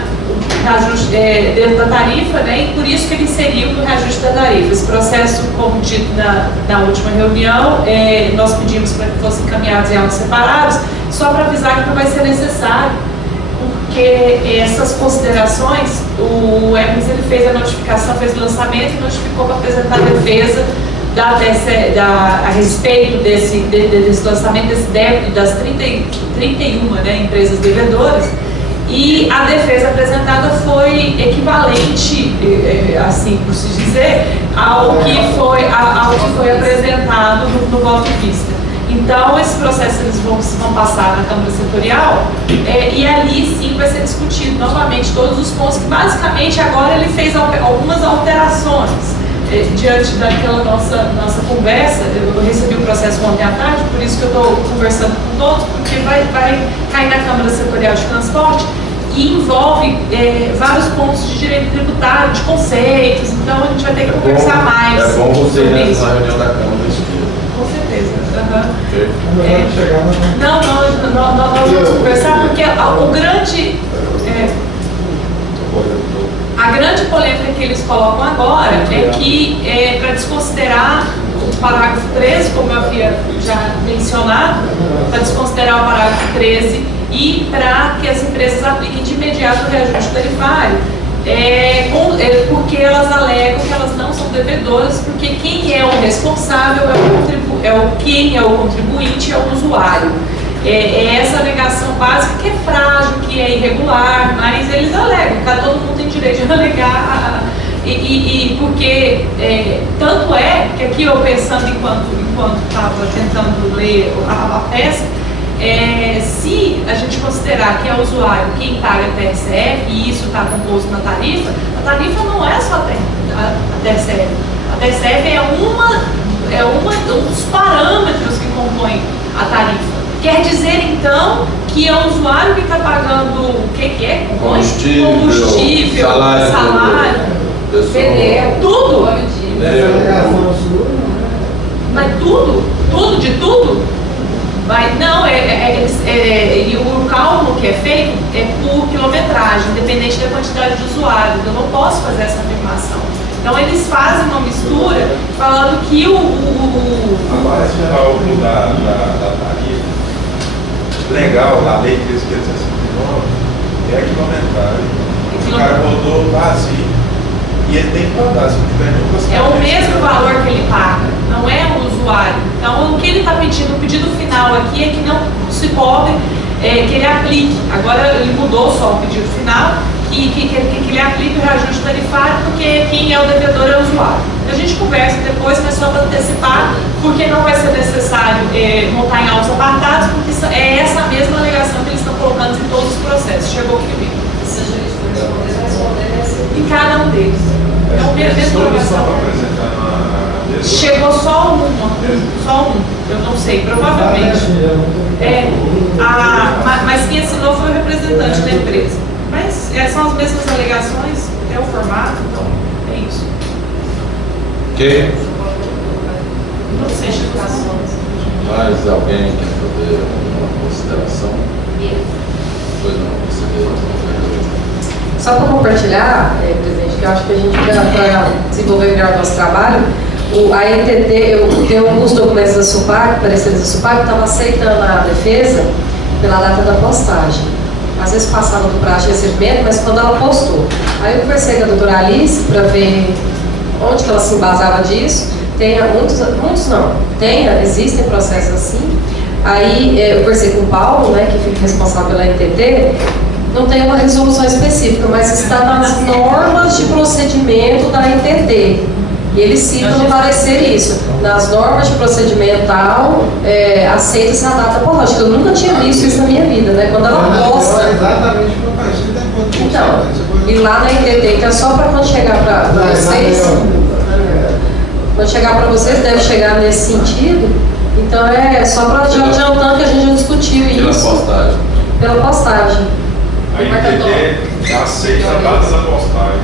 reajuste dentro da tarifa, né, e por isso que ele inseriu o reajuste da tarifa. Esse processo, como dito na última reunião, nós pedimos para que fossem encaminhados em autos separados, Só para avisar que não vai ser necessário, porque essas considerações, o Hermes ele fez a notificação, fez o lançamento e notificou para apresentar a defesa a respeito desse lançamento desse débito das 31 empresas devedoras, e a defesa apresentada foi equivalente, assim por se dizer, ao que foi apresentado no voto vista. Então, esse processo eles vão passar na Câmara Setorial e ali sim vai ser discutido novamente todos os pontos, que basicamente agora ele fez algumas alterações. Diante daquela nossa conversa, eu recebi o processo ontem à tarde, por isso que eu estou conversando com todos, porque vai cair na Câmara Setorial de Transporte e envolve vários pontos de direito tributário, de conceitos, então a gente vai ter que conversar mais. É bom você ir sobre isso. na reunião da Câmara desse dia. Com certeza. Ok. Não, nós vamos conversar, porque a grande polêmica que eles colocam agora é que, para desconsiderar o parágrafo 13, como eu havia já mencionado, para desconsiderar o parágrafo 13 e para que as empresas apliquem de imediato o reajuste tarifário, porque elas alegam que elas não são devedoras, porque quem é o responsável quem é o contribuinte, é o usuário. É essa alegação básica que é frágil, que é irregular, mas eles alegam, todo mundo tem direito de alegar, porque tanto é que aqui eu pensando enquanto estava tentando ler a peça, se a gente considerar que é o usuário quem paga a TSF, e isso está composto na tarifa, a tarifa não é só a TSF. A TSF é um dos parâmetros que compõem a tarifa. Quer dizer, então, que é o usuário que está pagando o que é? Combustível, salário, pneu, tudo. Mas tudo de tudo? Não, e o cálculo que é feito é por quilometragem, independente da quantidade de usuários. Eu não posso fazer essa afirmação. Então eles fazem uma mistura falando que Agora esse cálculo da tarifa legal, na lei 13.569, é a quilometragem. O cara rodou vazio e ele tem que rodar, se não tiver nenhum é o mesmo valor que ele paga, não é o usuário. Então o que ele está pedindo, o pedido final aqui é que não se pode, que ele aplique. Agora ele mudou só o pedido final, que ele aplique o reajuste tarifário, porque quem é o devedor é o usuário. A gente conversa depois, mas só para antecipar, porque não vai ser necessário montar em autos apartados, porque é essa mesma alegação que eles estão colocando em todos os processos. Chegou aqui mesmo. Se a gente for responder, em cada um deles. É o mesmo alegação. Chegou só um, eu não sei, provavelmente. Mas quem assinou foi o representante da empresa. Mas são as mesmas alegações, é o formato, então é isso. Ok? Não sei explicações. Mais alguém quer fazer alguma consideração? Pois não, Só para compartilhar, presidente, que eu acho que a gente, para desenvolver melhor o nosso trabalho, a NTT, eu tenho alguns documentos da SUPAC, pareceres da SUPAC, que estava aceitando a defesa pela data da postagem. Às vezes passava do prazo de recebimento, mas quando ela postou. Aí eu conversei com a doutora Alice para ver onde que ela se embasava disso. Existem processos assim. Aí eu conversei com o Paulo, que fica responsável pela NTT, não tem uma resolução específica, mas está nas normas de procedimento da NTT. E eles citam no parecer isso. Nas normas de procedimento tal, aceita-se a data apológica. Eu nunca tinha visto isso na minha vida, Quando ela posta. Exatamente o que eu falei. Então, e lá na NTT, que é só para quando chegar para vocês. Quando chegar para vocês, deve chegar nesse sentido. Então é só para já adiantando que a gente já discutiu isso. Pela postagem. A NTT aceita a data da postagem.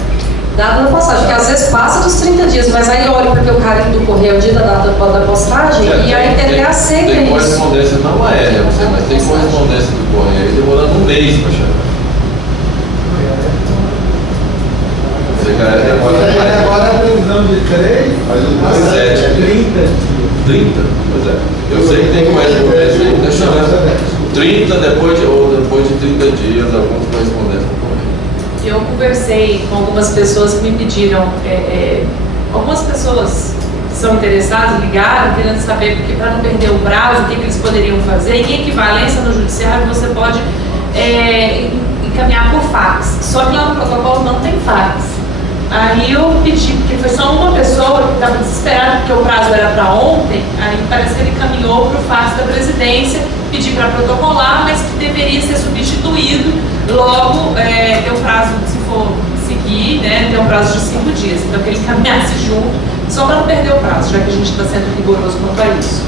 Data da postagem, porque às vezes passa dos 30 dias, mas aí olha porque o carimbo do correio é o dia da data da postagem e a NTT aceita isso. Tem correspondência, não é, mas tem correspondência do correio demorando um mês para chegar. Agora a previsão de 3 a 7, 30 dias. 30? Pois é. Eu sei que tem correspondência aí, deixa eu ver. 30 depois de 30 dias, alguns correspondentes por correio. Eu conversei com algumas pessoas que me pediram, algumas pessoas que são interessadas ligaram querendo saber, porque para não perder o prazo, o que eles poderiam fazer. Em equivalência no judiciário, você pode encaminhar por fax, só que lá no protocolo não tem fax. Aí eu pedi, porque foi só uma pessoa que estava desesperada porque o prazo era para ontem, aí parece que ele caminhou para o fax da presidência, pedi para protocolar, mas que deveria ser substituído logo, ter um prazo, se for seguir, né, ter um prazo de 5 dias. Então que ele caminhasse junto, só para não perder o prazo, já que a gente está sendo rigoroso quanto a isso.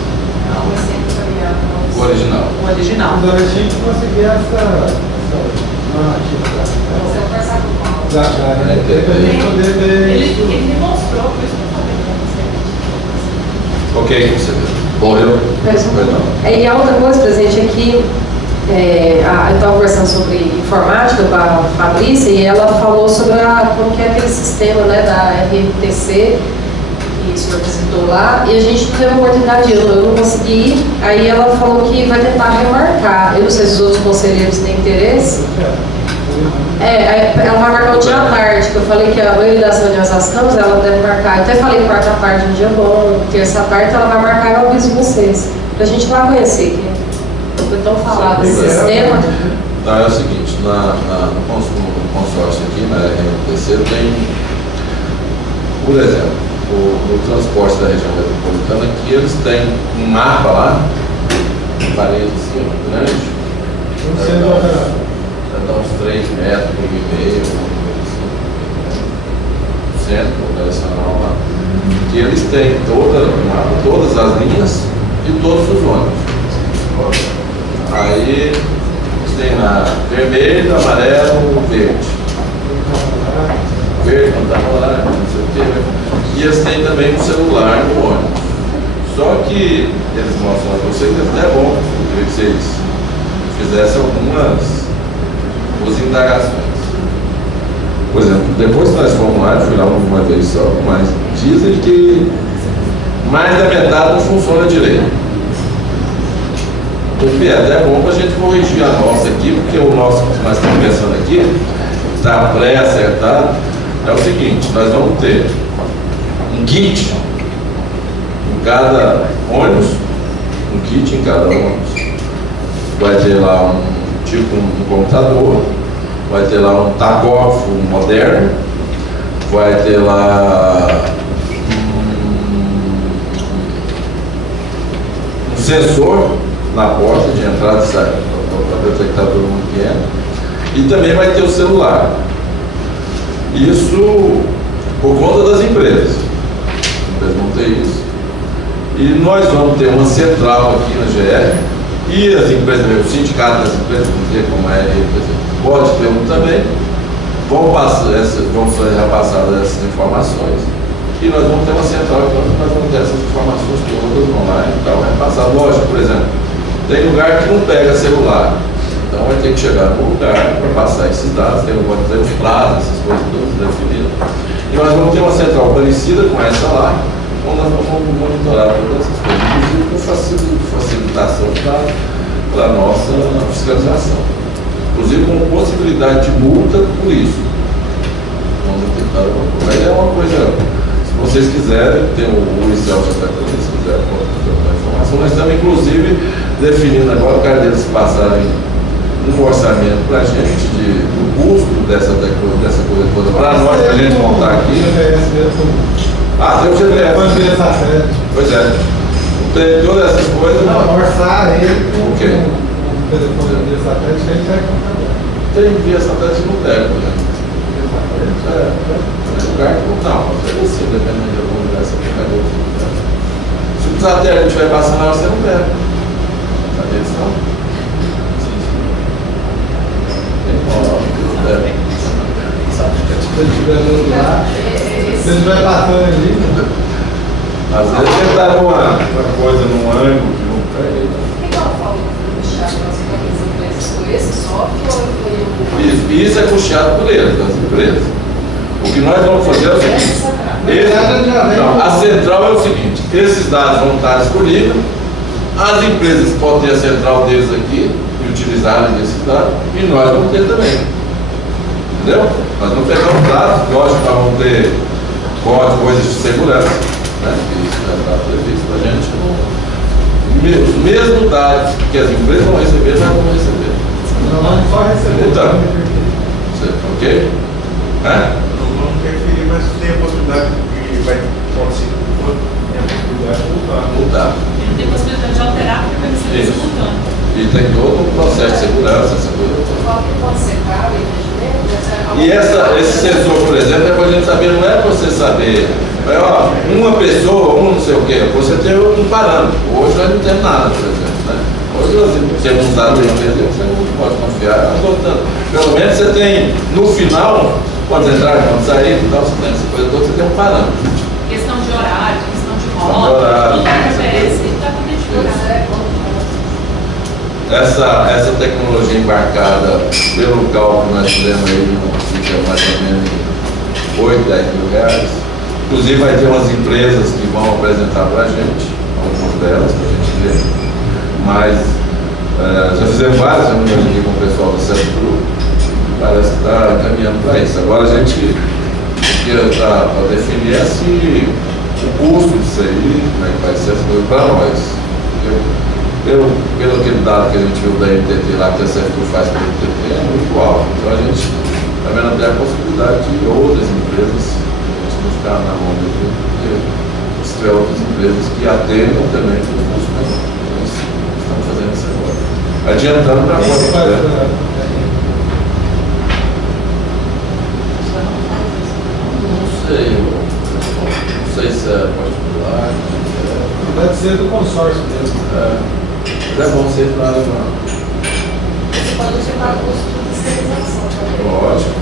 Não, é sempre caminhar o original. O original. Então a gente conseguir essa normativa. Você vai conversar com o Paulo. Ele me mostrou, por isso que eu falei para você. Ok, você morreu. E a outra coisa, presidente, é que eu estava conversando sobre informática com a Fabrícia e ela falou sobre como que é aquele sistema, né, da RTC, que o senhor visitou lá, e a gente não teve a oportunidade de ir, eu não consegui ir. Aí ela falou que vai tentar remarcar. Eu não sei se os outros conselheiros têm interesse. Ela vai marcar o dia à tarde, que eu falei que a maioria das reuniões das câmaras ela deve marcar. Eu até falei quarta à tarde um dia bom, terça à tarde ela vai marcar e eu aviso vocês. Pra gente lá conhecer, que foi tão falado desse sistema. Não, é o seguinte, no consórcio aqui, na RTC, tem, por exemplo, o transporte da região metropolitana aqui, eles têm um mapa lá, parede assim, grande. Dá uns 3 metros por meio, centro operacional lá. Que eles têm todas as linhas e todos os ônibus. Aí eles têm lá vermelho, amarelo, verde. Verde, não dá horário, não sei o quê. E eles têm também um celular no ônibus. Só que eles mostram para vocês que é bom, eu queria que vocês fizessem algumas indagações. Por exemplo, depois que nós fomos lá, fui lá uma vez só, mas dizem que mais da metade não funciona direito. Porque é até bom para a gente corrigir a nossa aqui, porque o nosso que nós estamos pensando aqui está pré-acertado. É o seguinte, nós vamos ter um kit em cada ônibus, um kit em cada ônibus. Vai ter lá um computador, vai ter lá um tacógrafo moderno, vai ter lá um sensor na porta de entrada e saída para detectar todo mundo que entra, e também vai ter o celular. Isso por conta das empresas. As empresas vão ter isso. E nós vamos ter uma central aqui na GR, e as empresas, o sindicato das empresas, como é, pode ter um também, vão ser repassadas essas informações, e nós vamos ter uma central que nós vamos ter essas informações todas online e tal, repassar. Lógico, por exemplo, tem lugar que não pega celular, então vai ter que chegar no lugar para passar esses dados, pode ter os prazos, essas coisas todas definidas. E nós vamos ter uma central parecida com essa lá, onde nós vamos monitorar todas essas coisas, inclusive com facilitação para a nossa fiscalização. Inclusive com possibilidade de multa por isso. Vamos detectar alguma coisa. Mas é uma coisa, se vocês quiserem, tem o Excel já está aqui, se quiserem a informação. Nós estamos inclusive definindo agora, quero deles passarem um orçamento para a gente do custo dessa coisa toda, para nós, para a gente montar aqui. Tem o GDF. Pois é. Tem todas essas coisas. Não, orçar ele com o quê? O telefone via satélite, ele pega computador. Tem via satélite no pega, né? É lugar que não, oferecer, dependendo de algum lugar, você pega outro lugar. Se o satélite estiver passando lá, você não pega. Satélite não? Sim. Tem Se ele estiver do outro lado, se ele estiver passando ali. Às vezes ele está uma coisa num ângulo que não pega. O que ela falou para puxar as empresas? Foi esse software ou foi Isso é puxado por eles, das empresas. O que nós vamos fazer é o seguinte: a central é o seguinte, esses dados vão estar disponíveis, as empresas podem ter a central deles aqui, utilizarem desse dado e nós vamos ter também. Entendeu? Nós não pegamos dados, lógico que nós vamos ter coisas de segurança, né? Que isso já está previsto para a gente os mesmos dados que as empresas vão receber, nós vamos receber. Não vamos só receber. Então, ok? Não vamos interferir, mas tem a possibilidade que vai acontecer, tem a possibilidade de Mudar. Ele tem possibilidade de alterar porque vai receber simultâneo. E tem todo um processo de segurança, essa coisa. Pode ser caro o investimento? E esse sensor, por exemplo, é para a gente saber, não é para você saber, uma pessoa, não sei o quê, você tem um parâmetro. Hoje nós não temos nada, por exemplo. Né? Hoje nós temos um dado de empresa, você não pode confiar, adotando. Pelo menos você tem, no final, quando entrar, quando sair, e tal, você tem essa coisa toda, você tem um parâmetro. Questão de horário, questão de Questão de rota, horário, tudo que oferece, está tudo identificado. Essa tecnologia embarcada, pelo cálculo que nós tivemos aí, fica mais ou menos 8, 10 mil reais. Inclusive vai ter umas empresas que vão apresentar para a gente, algumas delas para a gente ver. Mas já fizemos várias reuniões aqui com o pessoal do setor, parece que está caminhando para isso. Agora a gente está para definir se o custo disso aí, como é que vai ser as coisas para nós. Pelo aquele dado que a gente viu da NTT lá, que a CFU faz pelo NTT, é muito alto. Então a gente está vendo até a possibilidade de outras empresas, a gente não ficar na mão dele, porque se tiver outras empresas que atendam também para o custo menor. Então estamos fazendo isso agora. Adiantando para a próxima. Não sei se é particular. Deve ser do consórcio mesmo. Mas é bom ser para levar. Você pode levar custo de fiscalização também. Lógico.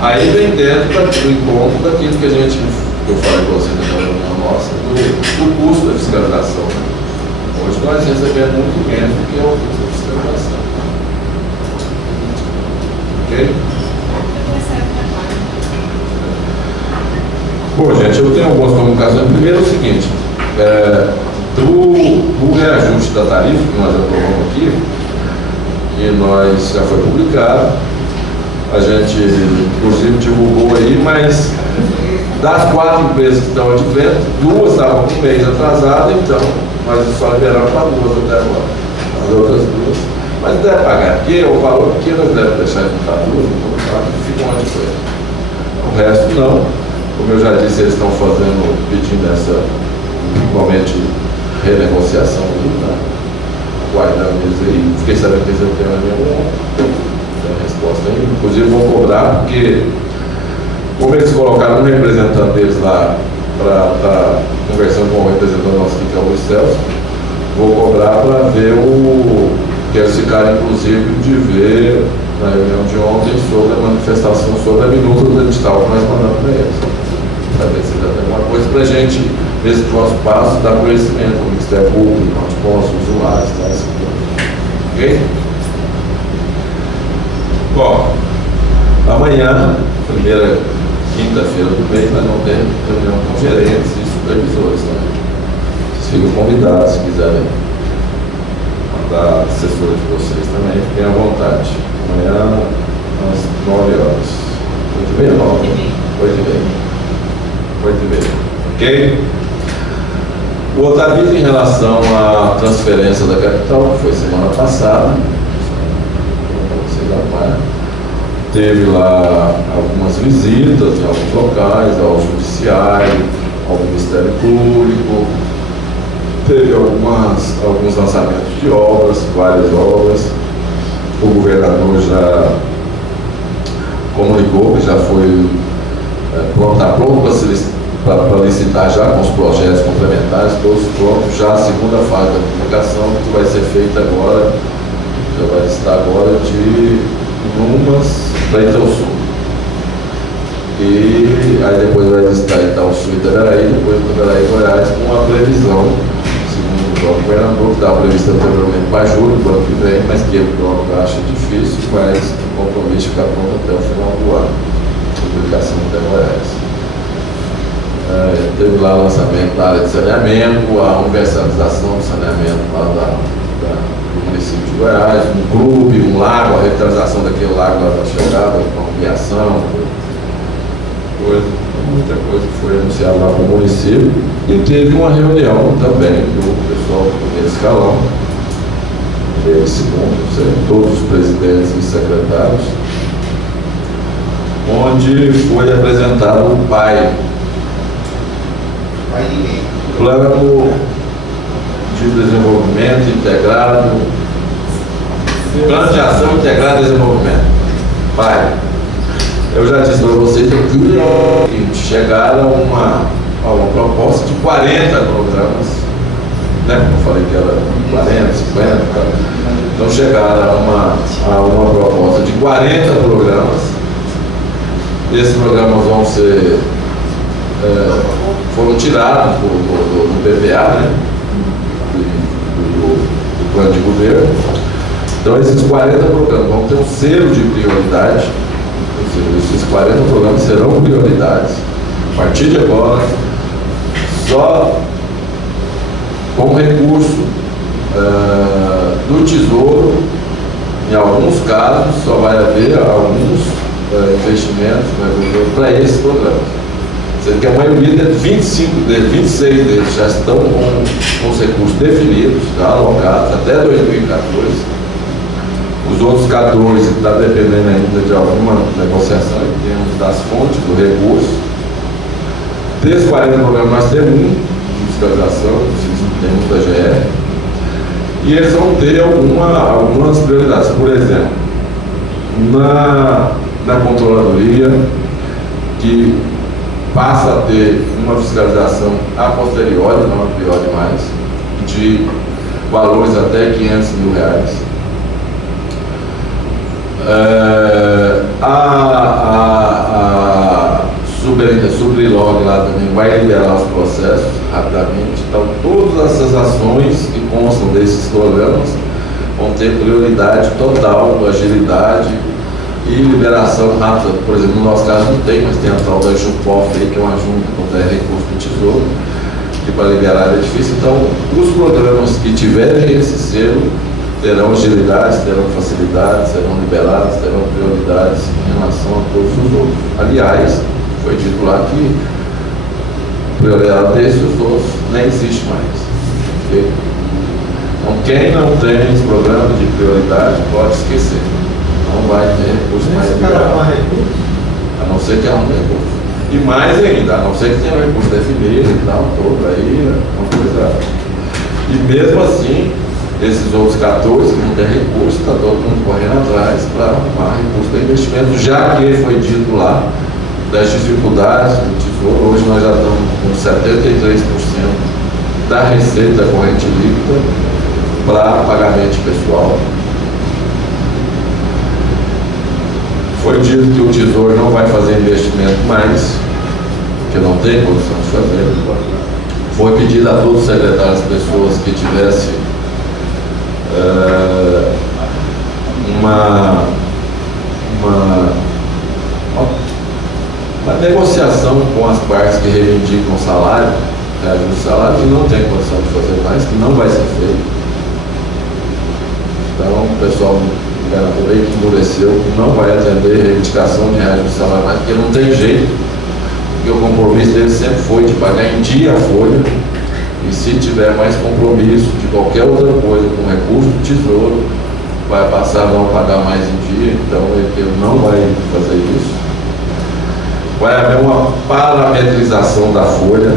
Aí vem dentro do encontro daquilo que eu falei com você na reunião nossa, do custo da fiscalização. Né? Hoje nós recebemos muito menos do que o custo da fiscalização. Ok? Bom, gente, eu tenho algumas comunicações. Primeiro é o seguinte, do reajuste da tarifa que nós aprovamos aqui, que nós já foi publicado, a gente inclusive divulgou aí, mas das 4 empresas que estão adquirindo, 2 estavam com um mês atrasado, então nós só liberamos para 2 até agora. As outras 2, mas deve pagar, porque o valor pequeno nós devemos deixar de juntar 2, então fica uma diferença. O resto não. Como eu já disse, eles estão pedindo essa, igualmente, renegociação, tá? Aguardando eles aí. Fiquei sabendo que eles vão ter uma reunião, tem a resposta aí. Inclusive vão cobrar, porque, como eles colocaram um representante deles lá para estar conversando com o representante nosso aqui, que é o Luiz Celso, vou cobrar para ver que eles ficaram, inclusive, de ver na reunião de ontem sobre a manifestação sobre a minuta do edital que nós mandamos para eles. Saber se já tem alguma coisa para a gente, nesse próximo passo, dar conhecimento ao Ministério Público, aos postos, usuários, tá? Assim, ok? Bom, amanhã, primeira quinta-feira do mês, nós vamos ter reunião com gerentes e supervisores. Tá? Vocês ficam convidados, se quiserem mandar assessor de vocês também, fiquem à vontade. Amanhã, às 9 horas. 8h30, 9? 8h30. 8h30. Ok? O outro aviso em relação à transferência da capital, que foi semana passada, teve lá algumas visitas em alguns locais, ao Judiciário, ao Ministério Público, teve alguns lançamentos de obras, várias obras. O governador já comunicou que já foi está pronto para licitar já com os projetos complementares, todos prontos, já a segunda fase da comunicação, que vai ser feita agora, já vai estar agora de Numas para Itaúsul. E aí depois vai estar Itaúsul e Itaberaí, depois Itaberaí e Goiás, com uma previsão, segundo o próprio governador, que estava previsto anteriormente para julho do ano que vem, mas que ele próprio acha difícil, mas o compromisso fica pronto até o final do ano. Publicação até Goiás. Teve lá o lançamento da área de saneamento, a universalização do saneamento lá do do município de Goiás, um clube, um lago, a revitalização daquele lago lá na chegada, com ampliação, muita coisa que foi anunciada lá para o município. E teve uma reunião também do pessoal do primeiro escalão, segundo, todos os presidentes e secretários, onde foi apresentado o PAI, Plano de Desenvolvimento Integrado, Plano de Ação Integrado de Desenvolvimento, PAI. Eu já disse para vocês que chegaram a uma proposta de 40 programas, né? Eu falei que era 40, 50, então chegaram a uma proposta de 40 programas. Esses programas vão ser, foram tirados do PPA, né? do plano de governo. Então esses 40 programas vão ter um selo de prioridade. Esses 40 programas serão prioridades. A partir de agora, só com recurso do Tesouro, em alguns casos, só vai haver alguns investimentos para esses programas. Sendo que a maioria, 26 deles já estão com os recursos definidos, já alocados até 2014. Os outros 14 está dependendo ainda de alguma negociação em termos das fontes do recurso. Desses 40 programas, nós temos um de fiscalização, temos da AGR, e eles vão ter algumas prioridades. Por exemplo, na controladoria, que passa a ter uma fiscalização a posteriori, não a priori mais, de valores até R$500 mil. A Subrilog lá também vai liberar os processos rapidamente. Então, todas essas ações que constam desses programas vão ter prioridade total, agilidade e liberação rápida. Por exemplo, no nosso caso não tem, mas tem a tal da JUPOF aí, que é uma junta contra recurso do Tesouro, que para liberar é difícil. Então, os programas que tiverem esse selo terão agilidades, terão facilidades, serão liberados, terão prioridades em relação a todos os outros. Aliás, foi dito lá que prioridade desses outros nem existe mais. Okay? Então, quem não tem esse programa de prioridade pode esquecer. Não vai ter recurso mais liberado. A não ser que arrume recurso. E mais ainda, a não ser que tenha um recurso definido e tal, todo aí, uma coisa. E mesmo assim, esses outros 14 que não tem recurso, está todo mundo correndo atrás para arrumar recurso para investimento, já que foi dito lá das dificuldades do Tesouro. Hoje nós já estamos com 73% da receita corrente líquida para pagamento pessoal. Foi dito que o Tesouro não vai fazer investimento mais, porque não tem condição de fazer. Foi pedido a todos os secretários, pessoas que tivessem uma negociação com as partes que reivindicam o salário, que não tem condição de fazer mais, que não vai ser feito. Então, o pessoal do governador aí que endureceu, que não vai atender reivindicação de reais do salário mais, porque não tem jeito, porque o compromisso dele sempre foi de pagar em dia a folha. E se tiver mais compromisso de qualquer outra coisa com recurso do Tesouro, vai passar a não pagar mais em dia, então ele não vai fazer isso. Vai haver uma parametrização da folha.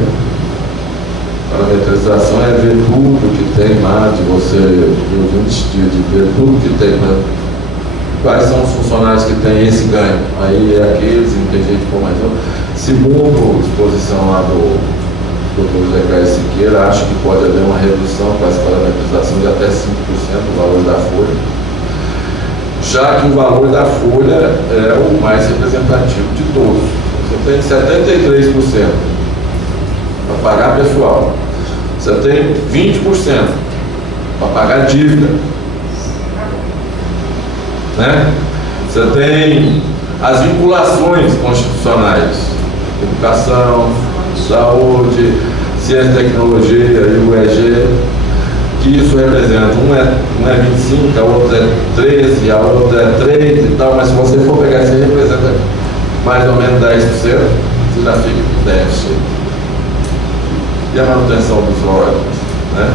Parametrização é ver tudo que tem lá, de você de ver tudo que tem lá. Quais são os funcionários que têm esse ganho? Aí é aqueles, não tem jeito por mais outro. Segundo a exposição lá do Dr. José Siqueira, acho que pode haver uma redução com essa parametrização de até 5% do valor da folha, já que o valor da folha é o mais representativo de todos. Você tem 73% para pagar pessoal, você tem 20% para pagar dívida, né? Você tem as vinculações constitucionais, educação, saúde, ciência e tecnologia e o EG, que isso representa, um é 25, a outra é 13, a outra é 3 e tal, mas se você for pegar isso, representa mais ou menos 10%, você já fica com déficit. E a manutenção dos órgãos, né?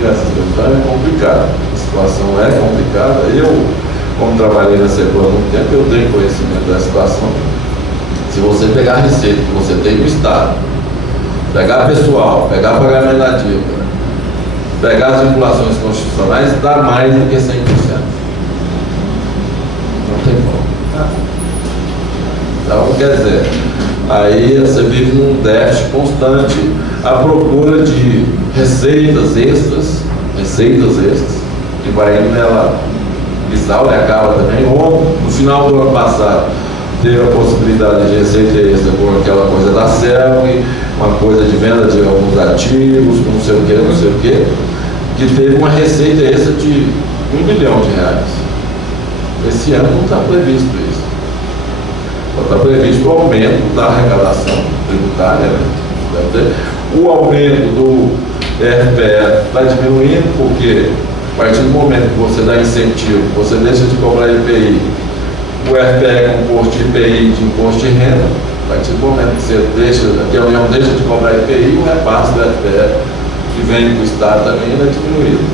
E essas coisas, então é complicado, a situação é complicada. Eu, como trabalhei na setor há muito tempo, eu tenho conhecimento da situação. Se você pegar a receita que você tem no Estado, pegar pessoal, pegar pagamento da dívida, pegar as vinculações constitucionais, dá mais do que 100%. Não tem como. Então, quer dizer, aí você vive num déficit constante à procura de receitas extras, que vai indo nela, exaure, acaba também. Ou, no final do ano passado, teve a possibilidade de receita extra com aquela coisa da CELG, uma coisa de venda de alguns ativos, não sei o que teve uma receita extra de R$1 bilhão. Esse ano não está previsto isso. Está previsto o aumento da arrecadação tributária, né? O aumento do RPE está diminuindo, porque a partir do momento que você dá incentivo, você deixa de cobrar IPI, o RPE composto de IPI de imposto de renda, a partir do momento que a União deixa de cobrar IPI, o repasse do RPE que vem do Estado também é diminuído.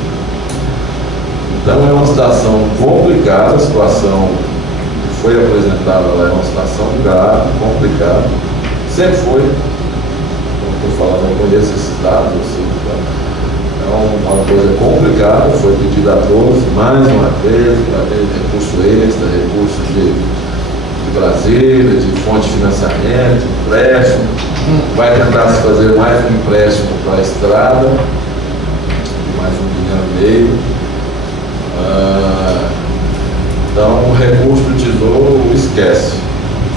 Então é uma situação complicada, a situação que foi apresentada lá é uma situação grave, complicada, sempre foi, como estou falando, eu conheço esses dados, é uma coisa complicada, foi pedido a todos, mais uma vez, para ter recurso extra, recurso de Brasília, de fonte de financiamento, empréstimo, vai tentar se fazer mais um empréstimo para a estrada, mais R$1,5 bilhão. Então o recurso do Tesouro esquece.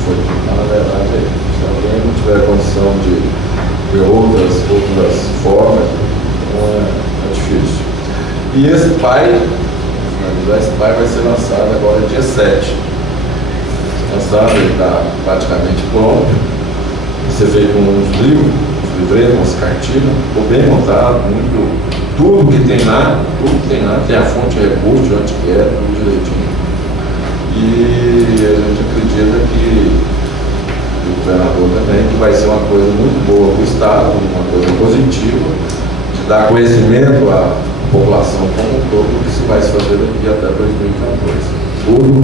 Foi, na verdade, se alguém não tiver condição de ver outras formas, é difícil. E esse pai vai ser lançado agora dia 7. Lançado, ele está praticamente pronto. Vai ser feito com uns livreiros, umas cartilhas, ficou bem montado, tudo que tem lá, tem a fonte de recurso, de onde quer, tudo direitinho. E a gente acredita que o governador também, que vai ser uma coisa muito boa para o Estado, uma coisa positiva, de dar conhecimento à população como um todo, que se vai se fazer daqui até 2014. Tudo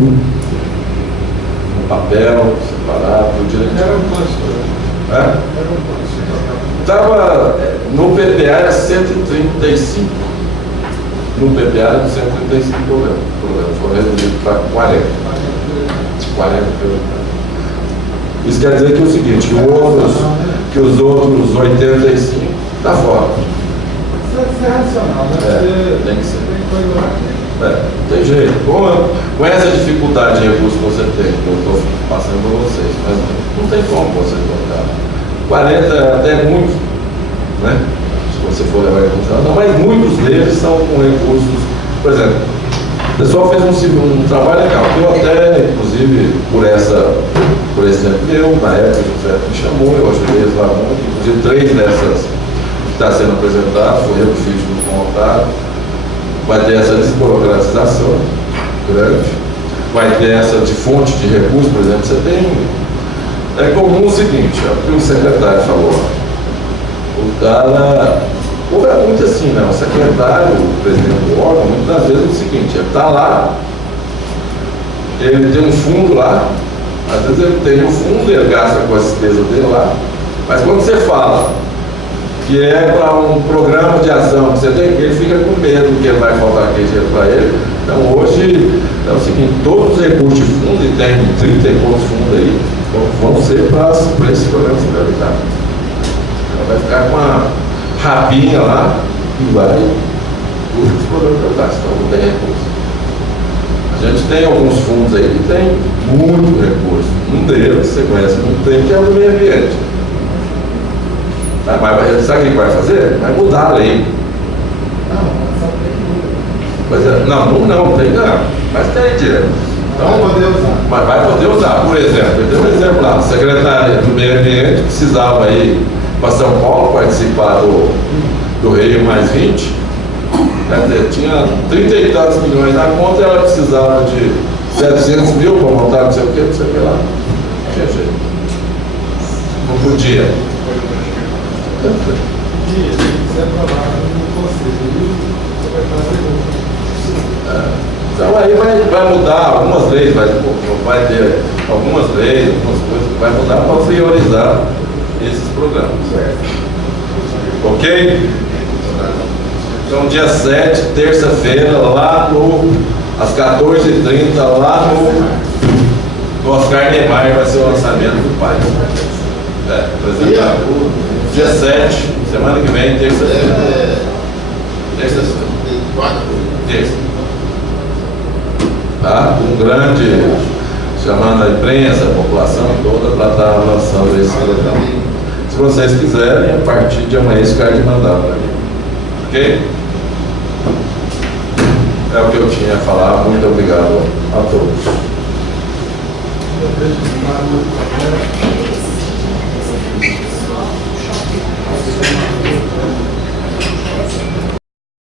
no papel, separado, tudo direitinho. No PPA era 135. No PPA era 135 programas. Foram reduzidos para 40. 40 programas. Isso quer dizer que é o seguinte, que os outros 85 está fora. Isso é racional, né? Tem que ser. Tem jeito. Com essa dificuldade de recurso que você tem, que eu estou passando para vocês, mas não tem como você colocar. 40 é até muito, né? Se você for levar em consideração, mas muitos deles são com recursos, por exemplo, o pessoal fez um trabalho legal, eu até, inclusive, por esse tempo, na época, o José me chamou, eu ajudei eles lá muito, inclusive 3 dessas que está sendo apresentadas, foi eu que fiz junto com o Auditório. Vai ter essa desburocratização grande, vai ter essa de fonte de recursos, por exemplo, você tem. É comum o seguinte, é o que o secretário falou. O cara. É muito assim, né? O secretário, o presidente do órgão, muitas das vezes é o seguinte, ele está lá, ele tem um fundo lá, às vezes ele tem um fundo, ele gasta com as despesas dele lá, mas quando você fala que é para um programa de ação que você tem, ele fica com medo que vai faltar aquele dinheiro para ele. Então hoje é o seguinte, todos os recursos de fundo, e tem 30 e poucos fundos aí, vão ser para esse programa suplementar. Ela vai ficar com uma rapinha lá e vai todos os programas suplementares, então não tem recurso. A gente tem alguns fundos aí que tem muito recurso. Um deles, você conhece muito bem, que é o meio ambiente. Mas sabe o que vai fazer? Vai mudar a lei. Não, tem não. Mas tem dinheiro. Então, Vai poder usar. Mas vai poder usar. Por exemplo, eu tenho um exemplo lá. A secretária do Meio Ambiente precisava ir para São Paulo participar do Rio mais 20. Quer dizer, tinha 30 e tantos milhões na conta e ela precisava de 700 mil para montar não sei o que lá. Não tinha jeito. Não podia. Então aí vai mudar algumas leis, vai ter algumas leis, algumas coisas que vai mudar para priorizar esses programas. Ok? Então dia 7, terça-feira, lá às 14h30, lá no Oscar Neymar vai ser o lançamento do pai. Apresentar dia 7, semana que vem, terça-feira. Terça. Tá? Um grande, chamando a imprensa, a população toda, para estar lançando esse programa. Se vocês quiserem, a partir de amanhã esse cara de mandar para mim. Ok? É o que eu tinha a falar. Muito obrigado a todos.